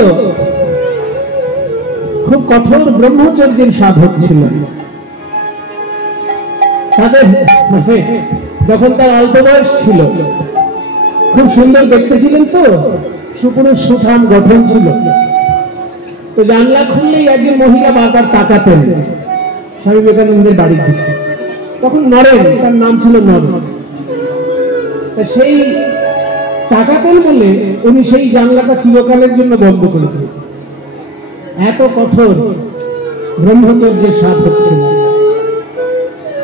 খুব কঠোর ব্রহ্মচর্যের সাধক ছিলেন। তাদের যখন তার অল্প বয়স ছিল, খুব সুন্দর দেখতে ছিলেন, তো সুপুরুষ সুঠাম গঠন ছিল। তো জানলা খুললেই একজন মহিলা বারবার তাকাতেন স্বামী বিবেকানন্দের বাড়ির দিকে। তখন নরেন, তার নাম ছিল নরেন। সেই তাকাতেন বলে উনি সেই জানলাটা চিরকালের জন্য বন্ধ করে দিলেন। এত কঠোর ব্রহ্মচর্যের সাধক ছিলেন।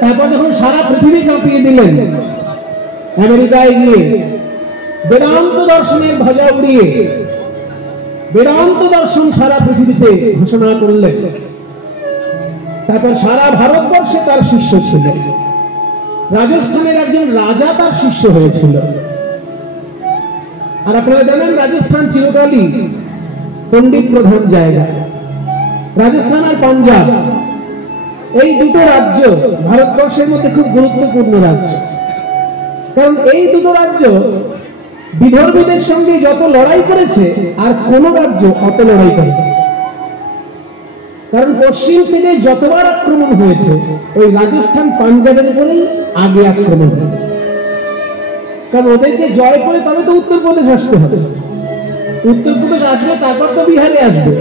তারপর যখন সারা পৃথিবী কাঁপিয়ে দিলেন, আমেরিকায় গিয়ে বেদান্ত দর্শনের ধ্বজা উড়িয়ে বেদান্ত দর্শন সারা পৃথিবীতে ঘোষণা করলেন। তারপর সারা ভারতবর্ষে তার শিষ্য ছিল। রাজস্থানের একজন রাজা তার শিষ্য হয়েছিল। আর আপনারা জানেন, রাজস্থান চিরকালই পণ্ডিত প্রধান জায়গা। রাজস্থান আর পাঞ্জাব, এই দুটো রাজ্য ভারতবর্ষের মধ্যে খুব গুরুত্বপূর্ণ রাজ্য। কারণ এই দুটো রাজ্য বিধর্মীদের সঙ্গে যত লড়াই করেছে, আর কোন রাজ্য অত লড়াই করেছে। কারণ পশ্চিম থেকে যতবার আক্রমণ হয়েছে, ওই রাজস্থান পাঞ্জাবের উপরেই আগে আক্রমণ হয়েছে। কারণ ওদেরকে জয় করে তবে তো উত্তরপ্রদেশ আসতে হবে। উত্তরপ্রদেশ আসবে, তারপর তো বিহারে আসবে।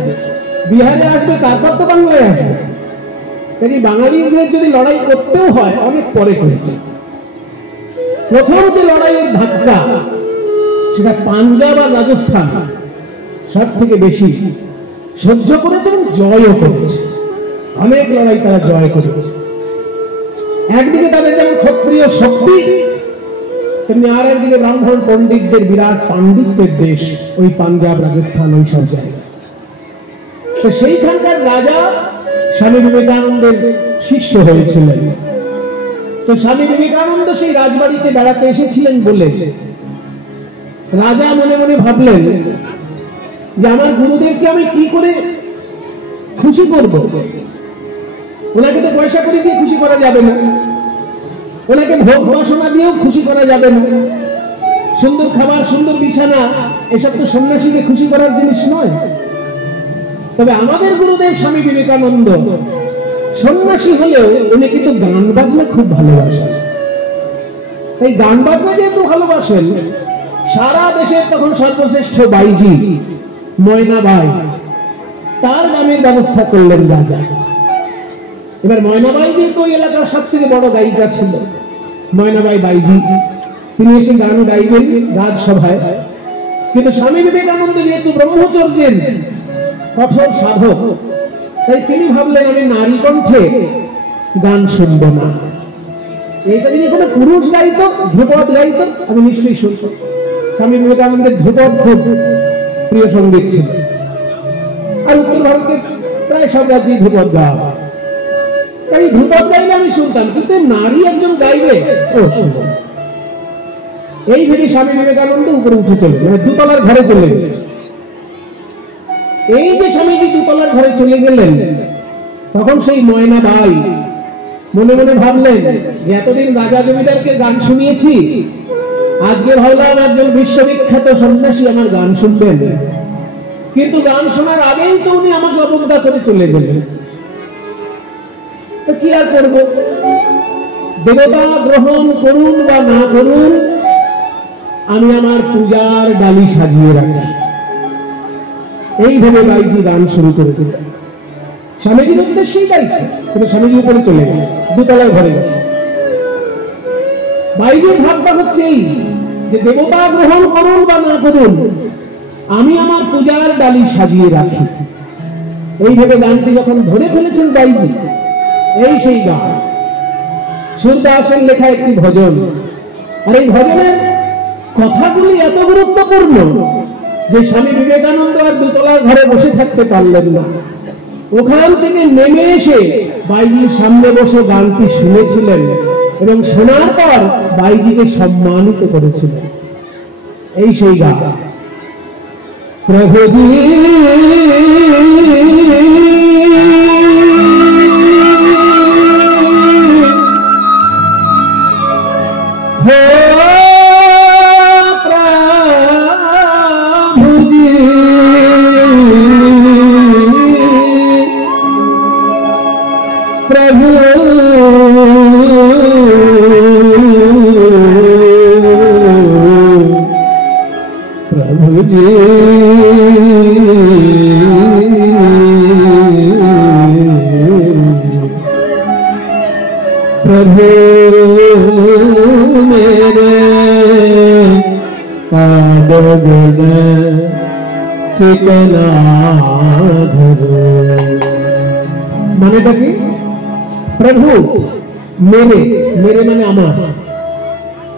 বিহারে আসবে, তারপর তো বাংলায় আসবে। তাই বাঙালিদের যদি লড়াই করতেও হয়, অনেক পরে করেছে। প্রথম যে লড়াইয়ের ধাক্কা, সেটা পাঞ্জাব আর রাজস্থান সব থেকে বেশি সহ্য করেছে এবং জয়ও করেছে। অনেক লড়াই তারা জয় করেছে। একদিকে তাদের যেমন ক্ষত্রিয় শক্তি, তেমনি আর একদিকে ব্রাহ্মণ পণ্ডিতদের বিরাট পাণ্ডিত্যের দেশ ওই পাঞ্জাব, রাজস্থান, ওই সব জায়গায়। তো সেইখানকার রাজা স্বামী বিবেকানন্দের শিষ্য হয়েছিলেন। তো স্বামী বিবেকানন্দ সেই রাজবাড়িতে বেড়াতে এসেছিলেন বলে রাজা মনে মনে ভাবলেন যে আমার গুরুদেবকে আমি কি করে খুশি করব। ওনাকে তো পয়সা করে দিয়ে খুশি করা যাবে না, ওনাকে ভোগ বাসনা দিয়েও খুশি করা যাবে না। সুন্দর খাবার, সুন্দর বিছানা, এসব তো সন্ন্যাসীকে খুশি করার জিনিস নয়। তবে আমাদের গুরুদেব স্বামী বিবেকানন্দ সন্ন্যাসী হলেও উনি কিন্তু গান বাজনা খুব ভালোবাসেন। এই গান বাজনা যেহেতু ভালোবাসেন, সারা দেশের তখন সর্বশ্রেষ্ঠ বাইজি ময়নাবাই, তার গানের ব্যবস্থা করলেন রাজা। এবার ময়নাবাই যেহেতু ওই এলাকার সব থেকে বড় গায়িকা ছিল, ময়নাবাই বাইজি, তিনি এসে গান গাইবেন রাজসভায়। কিন্তু স্বামী বিবেকানন্দ যেহেতু ব্রহ্মচর্যের কঠোর সাধক, তাই তিনি ভাবলেন আমি নারী কণ্ঠে গান শুনবো না। এইটা যদি কোনো পুরুষ গাইত, ধ্রুপদ গাইত, আমি নিশ্চয়ই শুনব। স্বামী বিবেকানন্দের ধ্রুপদ খুব প্রিয় সঙ্গীত ছিল। আর উত্তর ভারতের প্রায় সব রাজ্যে ধ্রুপদ গাওয়া, তাই ধ্রুপদ গাইলে আমি শুনতাম। কিন্তু নারী একজন গাইবে, ও শুনব। এই ভেবে স্বামী বিবেকানন্দ উপরে উঠে চলে, মানে দুতলার ঘরে চলে গেলেন। এই যে স্বামীজি দুতলার ঘরে চলে গেলেন, তখন সেই ময়নাবাই মনে মনে ভাবলেন যে এতদিন রাজা জমিদারকে গান শুনিয়েছি, আজকে ভাবলাম একজন বিশ্ববিখ্যাত সন্ন্যাসী আমার গান শুনবেন। কিন্তু গান শোনার আগেই তো উনি আমাকে অবজ্ঞা করে চলে গেলেন। তো কি আর করবো, দেবতা গ্রহণ করুন বা না করুন, আমি আমার পূজার ডালি সাজিয়ে রাখি। এইভাবে বাইজি গান শুরু করে দিল। স্বামীজির উদ্দেশ্যেই গাইছে, কিন্তু স্বামীজি উপরে চলে গেছে, দুতলার ঘরে গেছে। বাইরের ভাবটা হচ্ছে এই যে দেবতা গ্রহণ করুন বা না করুন, আমি আমার পূজার ডালি সাজিয়ে রাখি। এইভাবে গানটি যখন ধরে ফেলেছেন বাইজি, এই সেই গান সুরদাসের লেখা একটি ভজন। আর এই ভজনের কথাগুলি এত গুরুত্বপূর্ণ যে স্বামী বিবেকানন্দ আর দোতলার ঘরে বসে থাকতে পারলেন না, ওখান থেকে নেমে এসে বাইজির সামনে বসে গানটি শুনেছিলেন এবং শোনার পর বাইজিকে সম্মানিত করেছিলেন। এই সেই গান। প্রভুজি प्रभु मेरे पादगुण चिकना धरो। मानेटा कि प्रभु मेरे, मेरे माने आमार,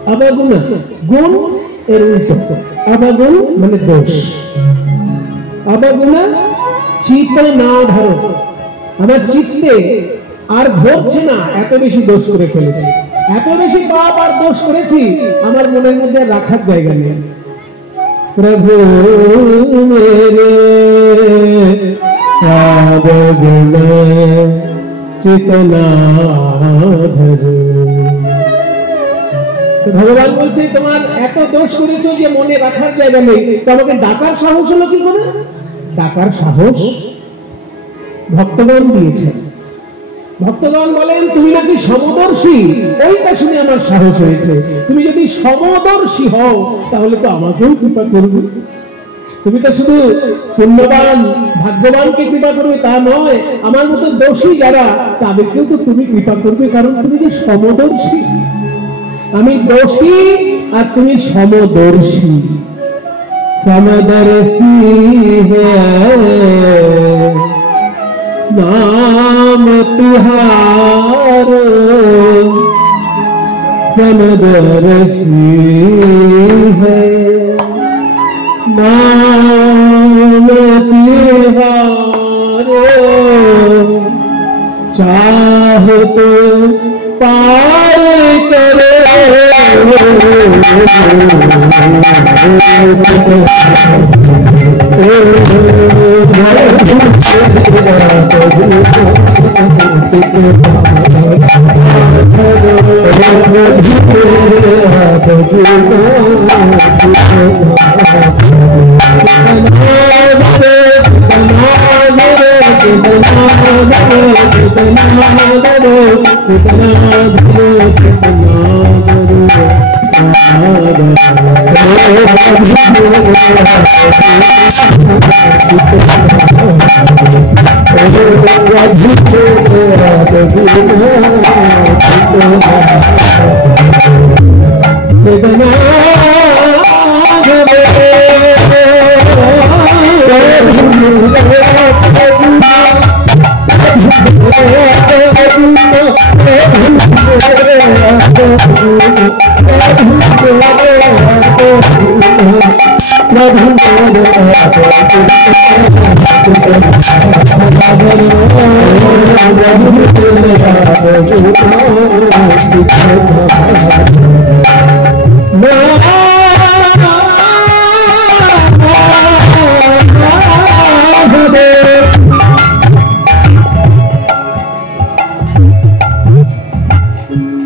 अवगुण गुण एर उल्টো, अवगुण माने दोष, अवगुण चित्त ना धरो, আমার চিত্তে আর ধরছে না, এত বেশি দোষ করে ফেলেছি, এত বেশি পাপ আর দোষ করেছি, আমার মনের মধ্যে রাখার জায়গা নেই। প্রভু মেরে আবগুণ চিতনা ধরো। ভগবান বলছে তোমার এত দোষ করেছো যে মনে রাখার জায়গা নেই, তোমাকে ডাকার সাহস হলো কি করে? ডাকার সাহস ভক্তগণ দিয়েছে। ভক্তগণ বলেন তুমি নাকি সমদর্শী, ওইটা শুনে আমার সাহস হয়েছে। তুমি যদি সমদর্শী হও তাহলে তো আমাকেও কৃপা করবে। তুমি তো শুধু পুণ্যবান ভাগ্যবানকে কৃপা করবে তা নয়, আমার মতো দোষী যারা তাদেরকেও তো তুমি কৃপা করবে, কারণ তুমি যে সমদর্শী। আমি দোষী আর তুমি সমদর্শী। সমদর্শী नाम तुहारो समदर्शी है, नाम तुहारो चाहो तो पाए करे।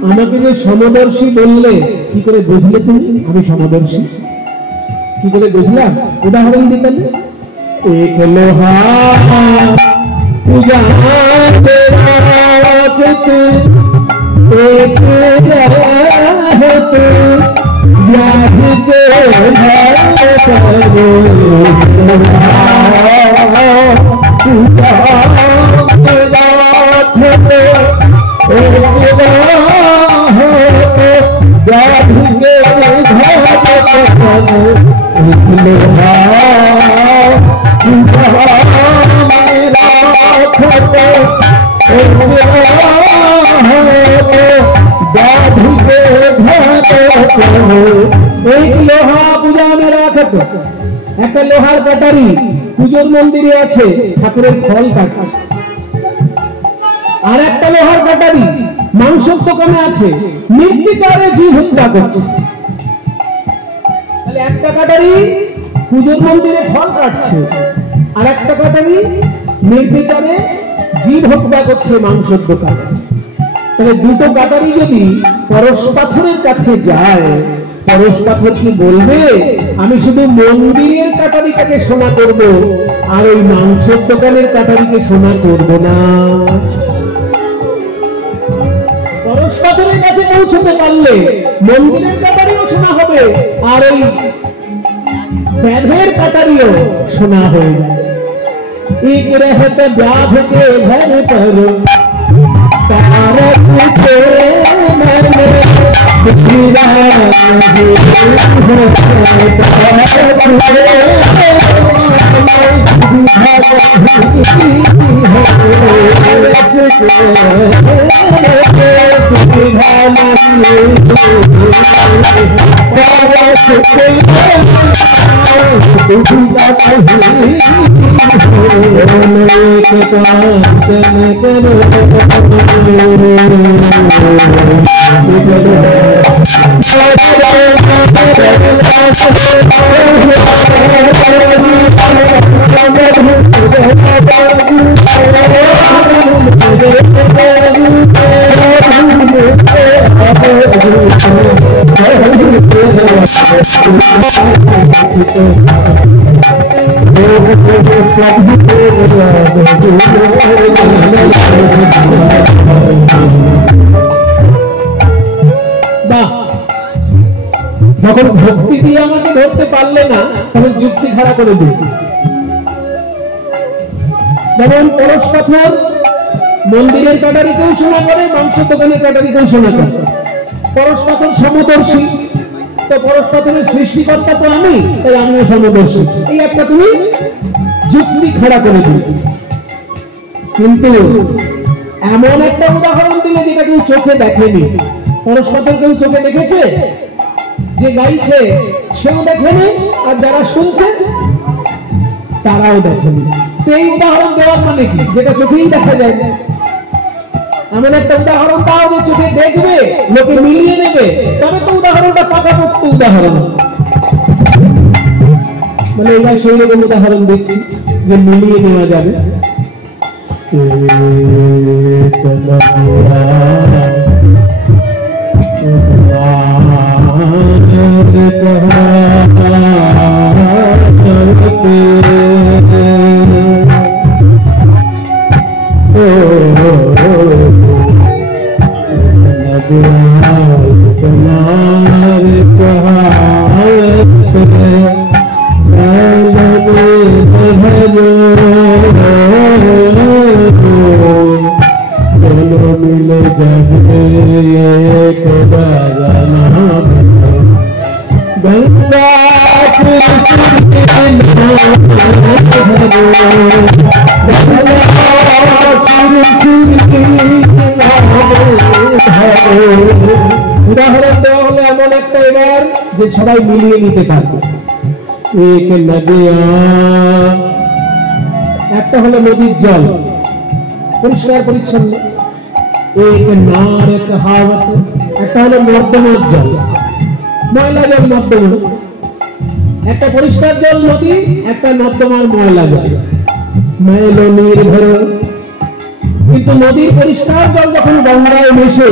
আমাকে যে সমদর্শী বললে কি করে বুঝলে তুমি আমি সমদর্শী? কি করে বুঝলাম? উদাহরণ দিতেন। एक लोहा पूजा तेरा तू, एक रहत याद के घर करो। पूजा तेरा एक रहत लोहा पूजा में रखत एक लोहार कटारी পুজোর মন্দিরে আছে ঠাকুরের ফল কাটছে আর একটা লোহার কাটারি মাংসের দোকানে আছে নির্বিচারে জীব হত্যা করছে তাহলে একটা কাটারি পুজোর মন্দিরে ফল কাটছে আর একটা কাটারি নির্বিচারে জীব হত্যা করছে মাংসের দোকানে তাহলে দুটো কাটারি যদি পরশ পাথরের কাছে যায় পরশ পাথর কি বলবে আমি শুধু মন্দিরের কাটারিটাকে সোনা করব আর ওই মাংসের দোকানের কাটারিকে সোনা করব না পরশ পাথরের কাছে পৌঁছতে পারলে মন্দিরের কাটারিও সোনা হবে আর ওই ব্যাধের কাটারিও সোনা হয়ে যাবে एक रहत व्याध के घर पर तारक के मन बिखरा যখন ভক্তি দিয়ে আমাকে ধরতে পারলে না তখন যুক্তি খাড়া করে দিই যেমন পরশ পাথর মন্দিরের কাটারিকেও শোনা করে মাংস দোকানের কাটারিকেও শোনা করে পরশ পাথর সমদর্শী তো পরশ পাথরের সৃষ্টিকর্তা তো আমি তাই আমিও সমদর্শী এই একটা তুমি যুক্তি খাড়া করে দিই কিন্তু এমন একটা উদাহরণ দিলে যেটা কেউ চোখে দেখেনি পরশ পাথর কেউ চোখে দেখেছে যে গাইছে সেও দেখেনি আর যারা শুনছে তারাও দেখেনি সেই উদাহরণ দেওয়ার মানে কি যেটা চোখেই দেখা যায় না এমন একটা উদাহরণ দাও যে চোখে দেখবে লোকে মিলিয়ে নেবে তবে তো উদাহরণটা পাকাপোক্ত উদাহরণ মানে এবার সেই রকম উদাহরণ দিচ্ছি যে মিলিয়ে নেওয়া যাবে উদাহরণ দেওয়া হলো এমন একটা এবার যে সবাই মিলিয়ে নিতে পারবে এক নদিয়া একটা হলো নদীর জল পরিষ্কার পরিচ্ছন্ন এক নার কহাবত একটা হলো নর্দমার জল ময়লা জল নর্দমা একটা পরিষ্কার জল নদী একটা নর্দমার ময়লা জল মেলো নির্ভর কিন্তু নদীর পরিষ্কার জল যখন গঙ্গায় মেশে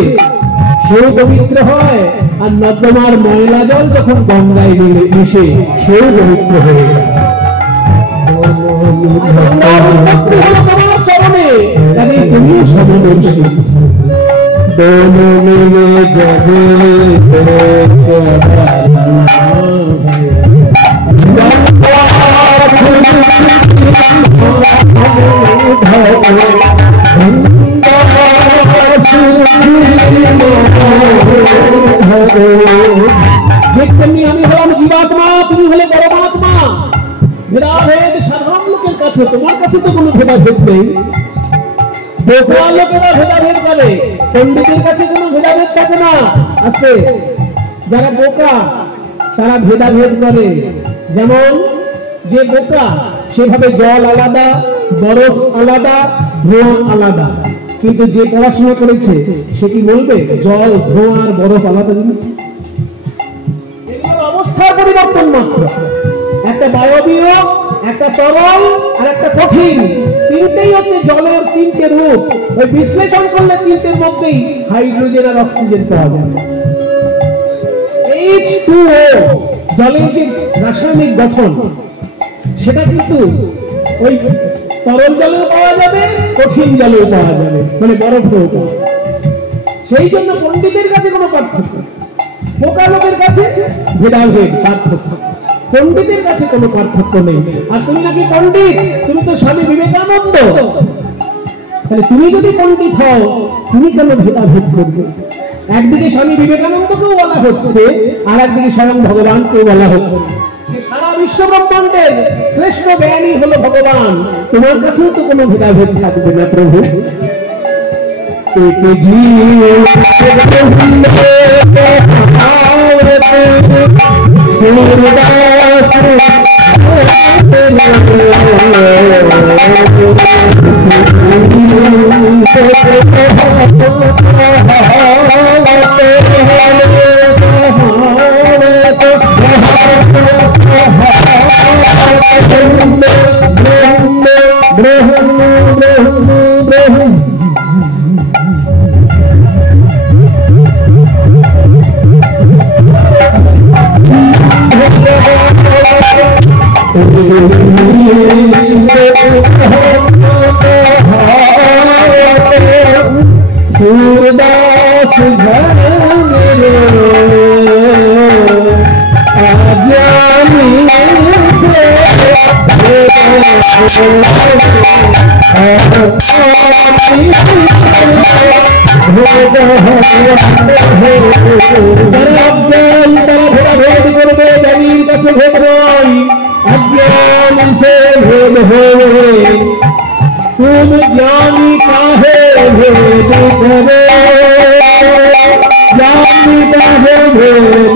সেও পবিত্র হয় আর নর্দমার ময়লা জল যখন গঙ্গায় মিশে সেও পবিত্র হয়ে যায় চরণে তাদের তুমিও সমদর্শী दोनों मिले जगे ঠিক তেমনি আমি হলাম জীবাত্মা, তুমি হলে পরমাত্মা। ভেদাভেদ সাধারণ লোকের কাছে, তোমার কাছে তো কোনো ভেদাভেদ নেই। বোকা লোকেরা ভেদাভেদ করে, পণ্ডিতের কাছে কোনো ভেদাভেদ থাকে না। আছে যারা বোকা তারা ভেদাভেদ করে। যেমন যে বোকা সেভাবে জল আলাদা, বরফ আলাদা, ধোঁয়া আলাদা। কিন্তু যে পড়াশোনা করেছে সে কি বলবে জল, ধোঁয়া আর বরফ আলাদা জিনিস? এগুলোর অবস্থার পরিবর্তন মাত্র। একটা বায়বীয়, একটা তরল আর একটা কঠিন, তিনটেই হচ্ছে জলের তিনটে রূপ। ওই বিশ্লেষণ করলে তিনটের মধ্যেই হাইড্রোজেন আর অক্সিজেন পাওয়া যাবে। H2O জলের যে রাসায়নিক গঠন সেটা কিন্তু ওই তরল জলেও পাওয়া যাবে, কঠিন জলেও পাওয়া যাবে, মানে বরফেও পাওয়া যাবে। সেই জন্য পণ্ডিতের কাছে কোনো পার্থক্য, বোকা লোকের কাছে ভেদাভেদ পার্থক্য, পণ্ডিতের কাছে কোনো পার্থক্য নেই। আর তুমি নাকি পণ্ডিত, তুমি তো স্বামী বিবেকানন্দ, তাহলে তুমি যদি পণ্ডিত হও তুমি কেন ভেদাভেদ করবে? একদিকে স্বামী বিবেকানন্দকেও বলা হচ্ছে, আর একদিকে স্বয়ং ভগবানকেও বলা হচ্ছে। সারা বিশ্ব ব্রহ্মাণ্ডের শ্রেষ্ঠ জ্ঞানী হলো ভগবান, তোমার কাছেও তো কোনো ভেদাভেদ থাকবে না প্রভু। तुम ज्ञानी काहे भेद करे, ज्ञानी काहे भेद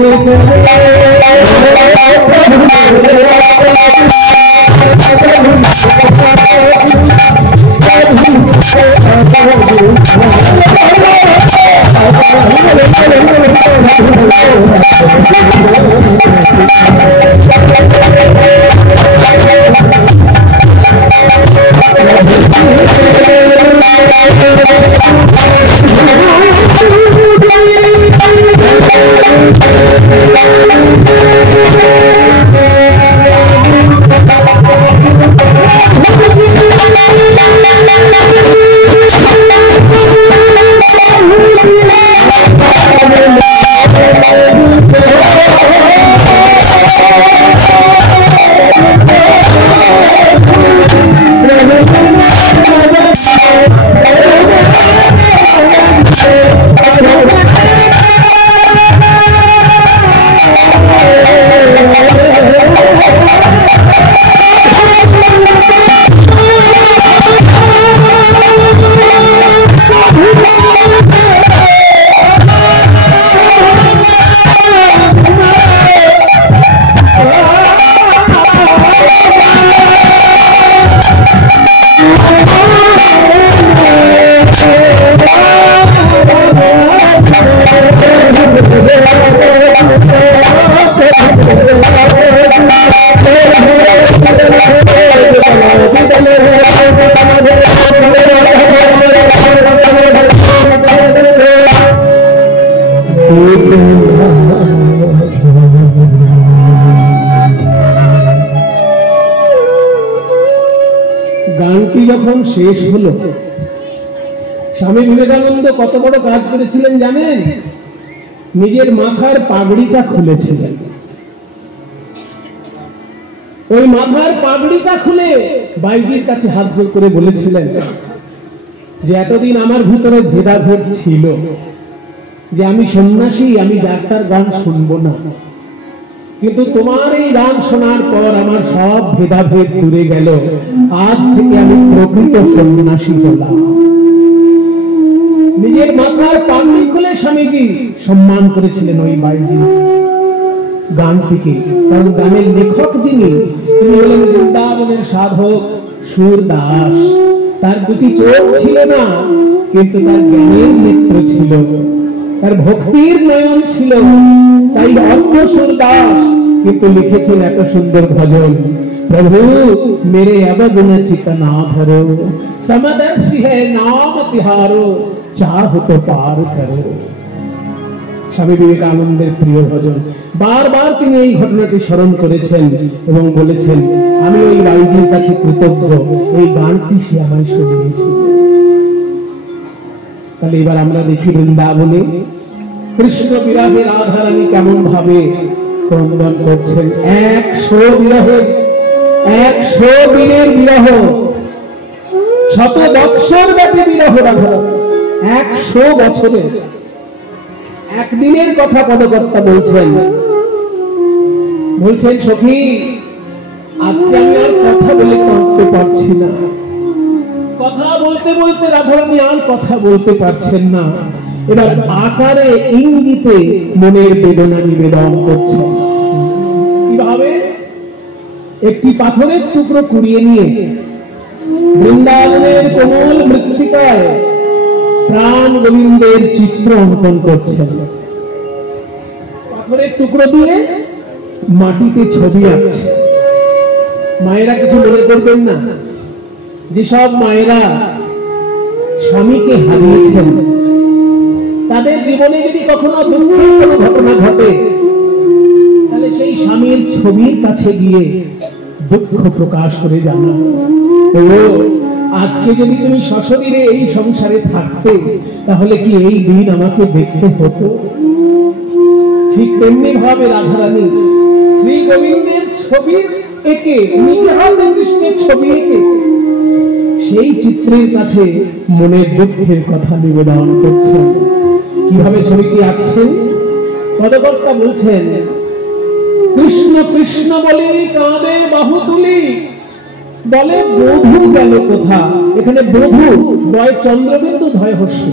গানটি যখন শেষ হলো, স্বামী বিবেকানন্দ কত বড় কাজ করেছিলেন জানেন? নিজের মাথার পাগড়িটা খুলেছিলেন। ওই মাথার পাগড়িটা খুলে বাইজির কাছে হাত জোর করে বলেছিলেন যে এতদিন আমার ভিতরে ভেদাভেদ ছিল, যে আমি সন্ন্যাসী, আমি ডাক্তার গান শুনবো না, কিন্তু তোমার এই গান শোনার পর আমার সব ভেদাভেদ দূরে গেল। আজ থেকে আমি প্রকৃত সন্ন্যাসী হলাম। নিজের মাথার পাগড়ি খুলে স্বামীজি সম্মান করেছিলেন ওই বাইজি গানটিকে। কারণ গানের লেখক যিনি, তিনি হলেন বৃন্দাবনের সাধক সুরদাস। তার দুটি চোখ ছিল না, কিন্তু তার জ্ঞানের নেত্র ছিল, তার ভক্তির নয়ন ছিল। তাই অন্য সুরদাস কিন্তু লিখেছেন এত সুন্দর ভজন, প্রভু মেরে অবগুণ চিত্ত না ধরো, সমদর্শী হে নাম তিহারো, চাহ তো পার করো। স্বামী বিবেকানন্দের প্রিয় ভজন। বারবার তিনি এই ঘটনাটি স্মরণ করেছেন এবং বলেছেন, আমি ওই বাইজির কাছে কৃতজ্ঞ, এই গানটি সে আমায় শুনিয়েছিল। তাহলে এবার আমরা দেখি বৃন্দাবনে কৃষ্ণ বিরাহে রাধারানী কেমন ভাবে ক্রন্দন করছেন। 100 বিরহ, 100 দিনের বিরহ, 100 বৎসর ব্যাপী বিরহ রাধা, 100 বছরের একদিনের কথা পদকর্তা বলছেন। সখী আজকে আমি আর কথা বলে করতে পারছি না। কথা বলতে বলতে রাধারানী আর কথা বলতে পারছেন না। এবার আকারে ইঙ্গিতে মনের বেদনা নিবেদন করছেন। কিভাবে? একটি পাথরের টুকরো কুড়িয়ে নিয়ে বৃন্দাবনের কোমল মৃত্তিকায় প্রাণ গোবিন্দের চিত্র অঙ্কন করছেন। পাথরের টুকরো দিয়ে মাটিতে ছবি আঁকছে। মায়েরা কিছু মনে করবেন না, যেসব মায়েরা স্বামীকে হারিয়েছেন, তাদের জীবনে যদি কখনো দুঃখের কোনো ঘটনা ঘটে, তাহলে সেই স্বামীর ছবির কাছে গিয়ে দুঃখ প্রকাশ করে জানা, ও আজকে যদি তুমি সশরীরে এই সংসারে থাকতে, তাহলে কি এই দিন আমাকে দেখতে হতো? ঠিক তেমনি ভাবে রাধারানী শ্রী গোবিন্দের ছবি এঁকে, নিজে হাতে কৃষ্ণের ছবি এঁকে সেই চিত্রের কাছে মনের দুঃখের কথা নিবেদন করছেন। কিভাবে ছবিটি আঁকছেন? পদকর্তা বলছেন, কৃষ্ণ কৃষ্ণ বলে কাঁদে বাহু তুলি, বলে বধূ গেল কোথা। এখানে বধূ বয় চন্দ্রবিন্দু ধয় হস্য।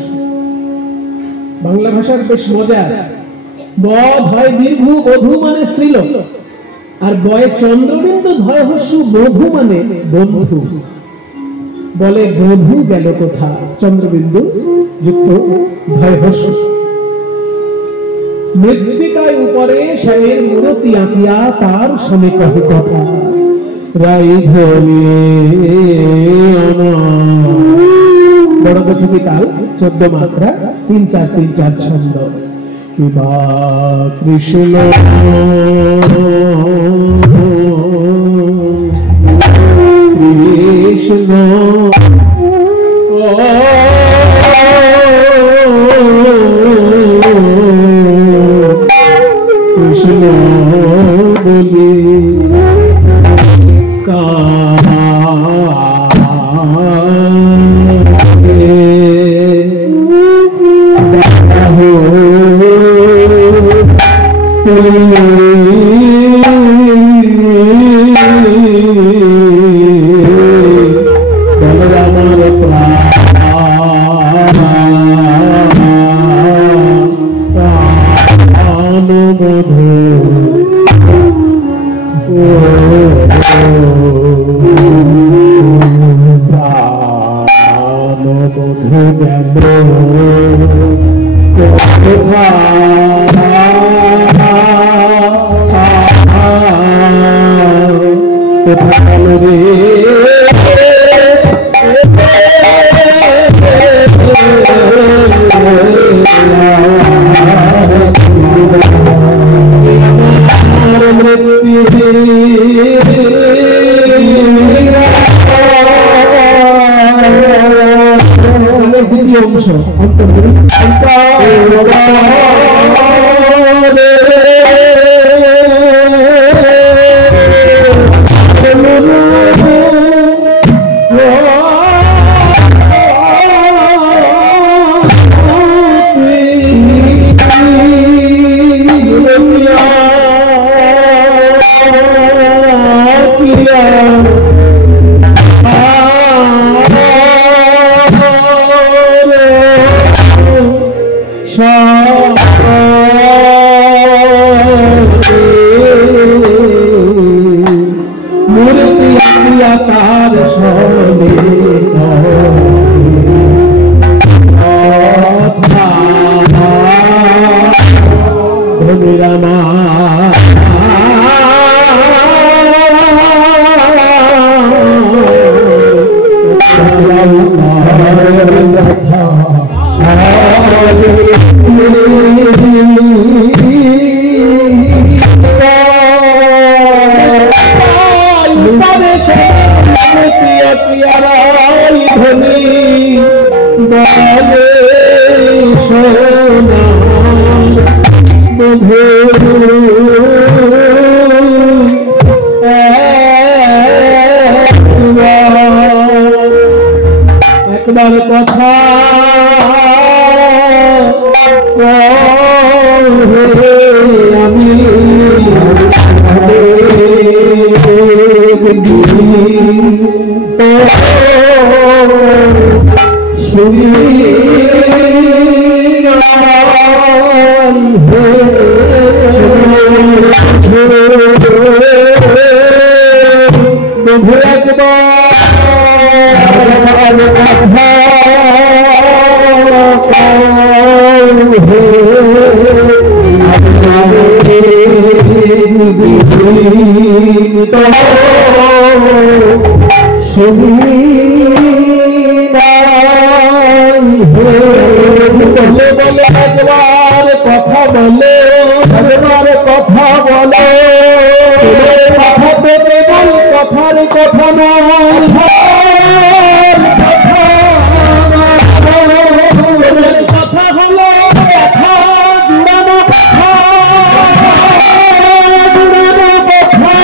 বাংলা ভাষার বেশ মজা। ব ভয় দীর্ঘ, বধূ মানে স্ত্রীলোক, আর বয়ে চন্দ্রবিন্দু ধয় হস্য, বধূ মানে বন্ধু। বলে বধূ গেল কোথা, চন্দ্রবিন্দু যুক্ত ধয় হস্য। মৃত্তিকায় উপরে স্বামীর মূর্তি আঁকিয়া তার সঙ্গে কহে কথা, বড় কচুকি তাল 14 মাত্রা, 3-4-3-4 ছন্দ। কিবা কৃষ্ণ কৃষ্ণ কৃষ্ণ বলি मेरा একবার কথা আমি কথা বলে কথা বলে কথার কথা নয় কথা হলো কথা জুড়ানো কথা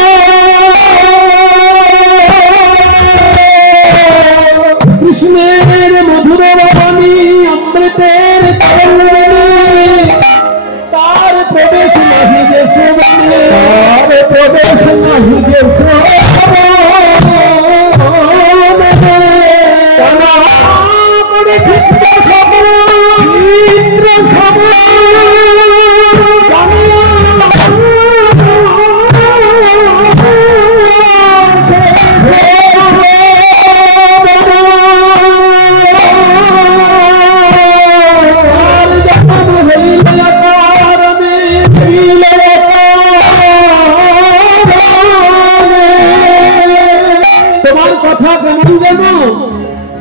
কৃষ্ণের মধুর বাণী অমৃতের তার প্রবেশ নাহি যে শ্রবণে তার প্রবেশ নাহি যে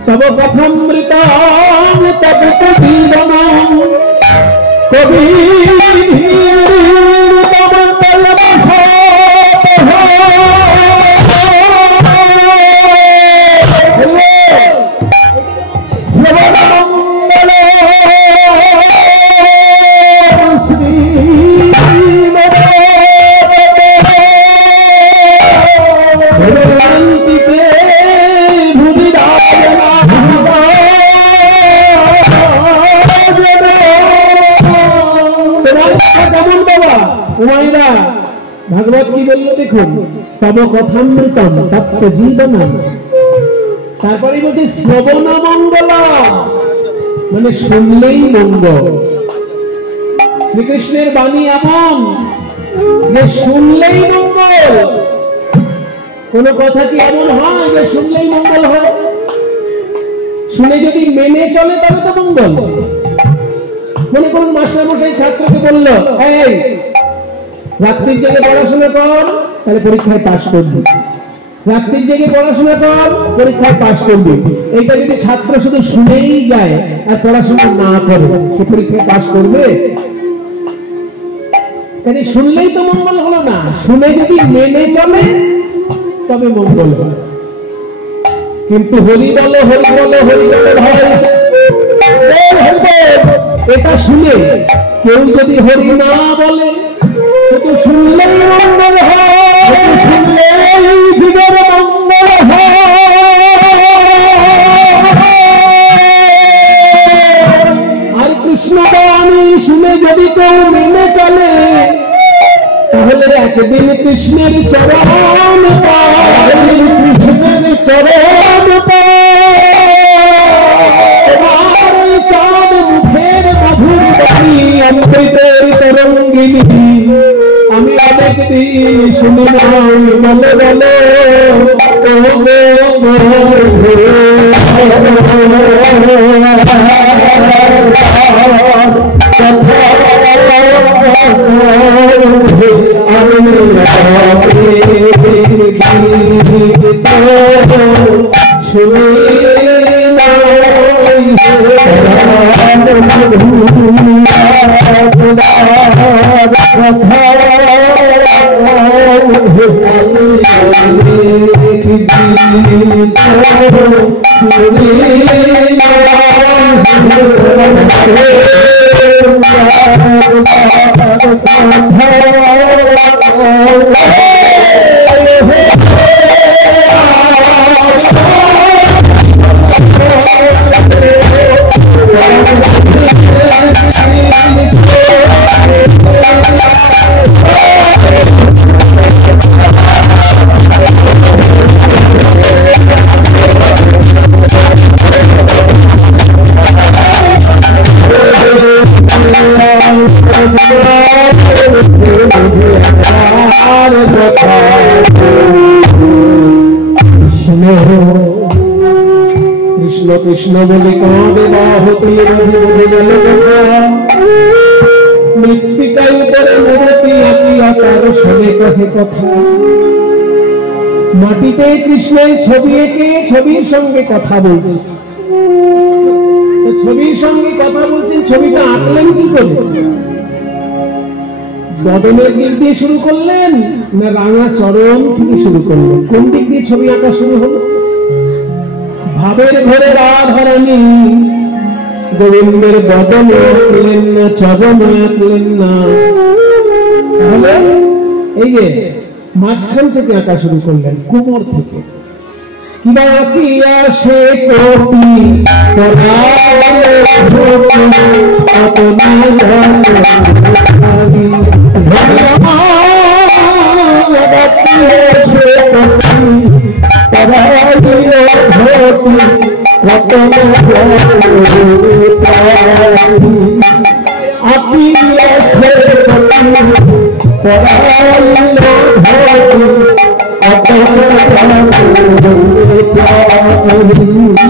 तब कथमृताम तब जीवनम कभी तब तलब भागवत की बोल देखो तब कथामृतम तप्त जीवनम তারপরে বলতে শ্রবণ মঙ্গল মানে শুনলেই মঙ্গল। শ্রীকৃষ্ণের বাণী এমন যে শুনলেই মঙ্গল। কোন কথা কি এমন হয় যে শুনলেই মঙ্গল হয়? শুনে যদি মেনে চলে তবে তো মঙ্গল। মনে করুন মাস্টার মশাই ছাত্রকে বলল, এই রাত্রির জেগে পড়াশোনা কর তাহলে পরীক্ষায় পাশ করবি, রাত্রির জেগে পড়াশোনা কর পরীক্ষায় পাশ করবি। এইটা যদি ছাত্র শুধু শুনেই যায় আর পড়াশোনা না করে সে পরীক্ষায় পাশ করবে? শুনলেই তো মঙ্গল হলো না, শুনে যদি মেনে চলে তবে মঙ্গল হয়। কিন্তু হরি বলে হরি বলে হরি বলে ভাই এটা শুনে কেউ যদি হরি না বলে শুধু শুনলেই মঙ্গল হয়, শুনলেই জীবন মঙ্গল হয়। আর কৃষ্ণ বাণী শুনে যদি কেউ মেনে চলে তাহলে একদিন কৃষ্ণের চরণ পায়, কৃষ্ণের চরণ পায়। চাঁদ মুখের মধুর বাণী অমৃতের তরঙ্গিনী আমি অনেক দিন শুনলাম মনে বলে कृष्ण कृष्ण बोले कांदे बाहुती मृत्तिका उदरे मूर्ति अतियाचार शोने कहे कथा माटीते कृष्णेर छवि एके छबिर संगे कथा बोलছে छबिर संगे कथा बोलছেন ছবিটা আঁকলেন কি করে বদনের দিক দিয়ে শুরু করলেন না রাঙা চরণ থেকে শুরু করলেন কোন দিক দিয়ে ছবি আঁকা শুরু হলো ভাবের ঘরে রাধারানী গোবিন্দের বদনে আঁকলেন না চরণে আঁকলেন না তাহলে এই যে মাঝখান থেকে আঁকা শুরু করলেন কোমর থেকে কিবা কি আসে কোটি পরালে ভোটি আপনা জানি বাকি আসে কোটি পরালে ভোটি আপনা জানি আপনি আসে কোটি পরালে ভোটি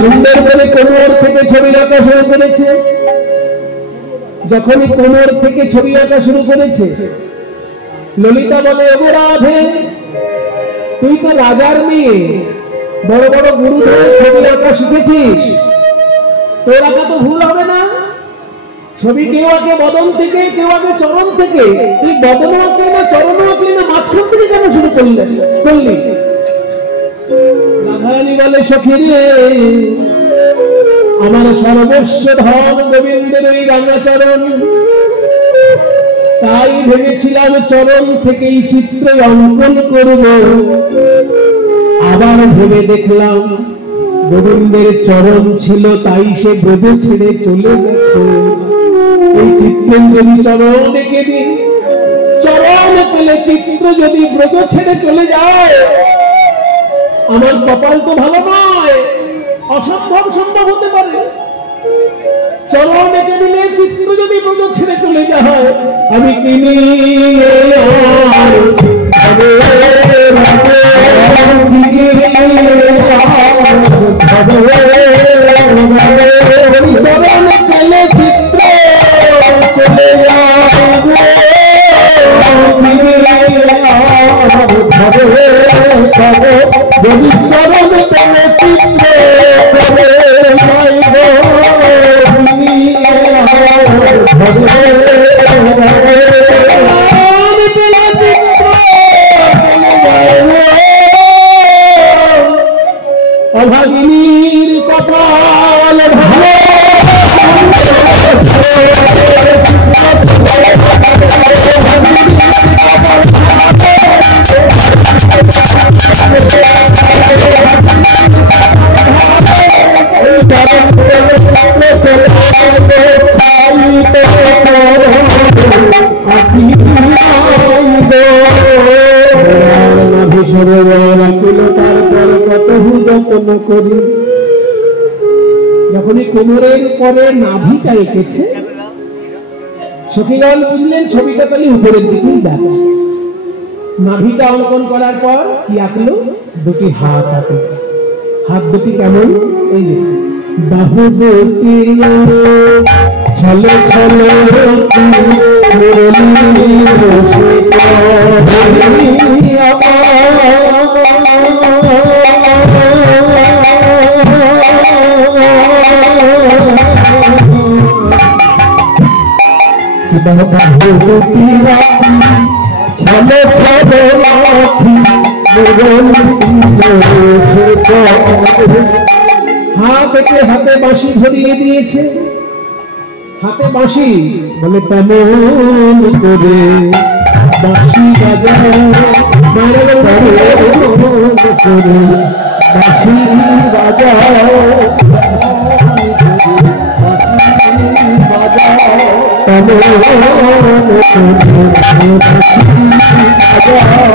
সুন্দর করে কোমর থেকে ছবি আঁকা শুরু করেছে যখনই কোমর থেকে ছবি আঁকা শুরু করেছে ললিতা বলে ওগো রাধে তুই তো রাজার মেয়ে বড় বড় গুরু ধরে ছবি আঁকা শিখেছিস তোর আঁকা তো ভুল হবে না ছবি কেউ আঁকে বদন থেকে কেউ আঁকে চরণ থেকে তুই বদন আঁকলি না চরণ আঁকলি না মাঝখান থেকে কেন শুরু করলি রাধারানী বলে সখী রে আমার সর্বস্ব ধন গোবিন্দের ওই রাঙা চরণ তাই ভেবেছিলাম চরণ থেকেই চিত্র অঙ্কন করব আবার ভেবে দেখলাম গোবিন্দের চরণ ছিল তাই সে ব্রজ ছেড়ে চলে গেছে এই চিত্র যদি চরণ এঁকে দিই চরণ পেলে চিত্র যদি ব্রজ ছেড়ে চলে যায় আমার কপাল তো ভালো নয় অসম্ভব সম্ভব হতে পারে চরণ এঁকে দিলে চিত্র যদি ব্রজ ছেড়ে চলে যায় আমি কিনি অভাগিনীর কপাল ভালো যখনই কোমরের পরে নাভিটা এঁকেছে সখীগণ বুঝলেন ছবিটা তাহলে উপরের দিকেই যাচ্ছে নাভিটা অঙ্কন করার পর কি আঁকলো দুটি হাত আঁকলো হাত দুটি কেমন এই যে বাহু দুটি ছলে ছলে মুরলী হাতে হাতে বাঁশি ধরিয়ে দিয়েছে, হাতে বাঁশি বলে তেমন করে বাঁশি বাজাও, করে বাঁশি বাজাও, তেমন করে বাঁশি বাজাও।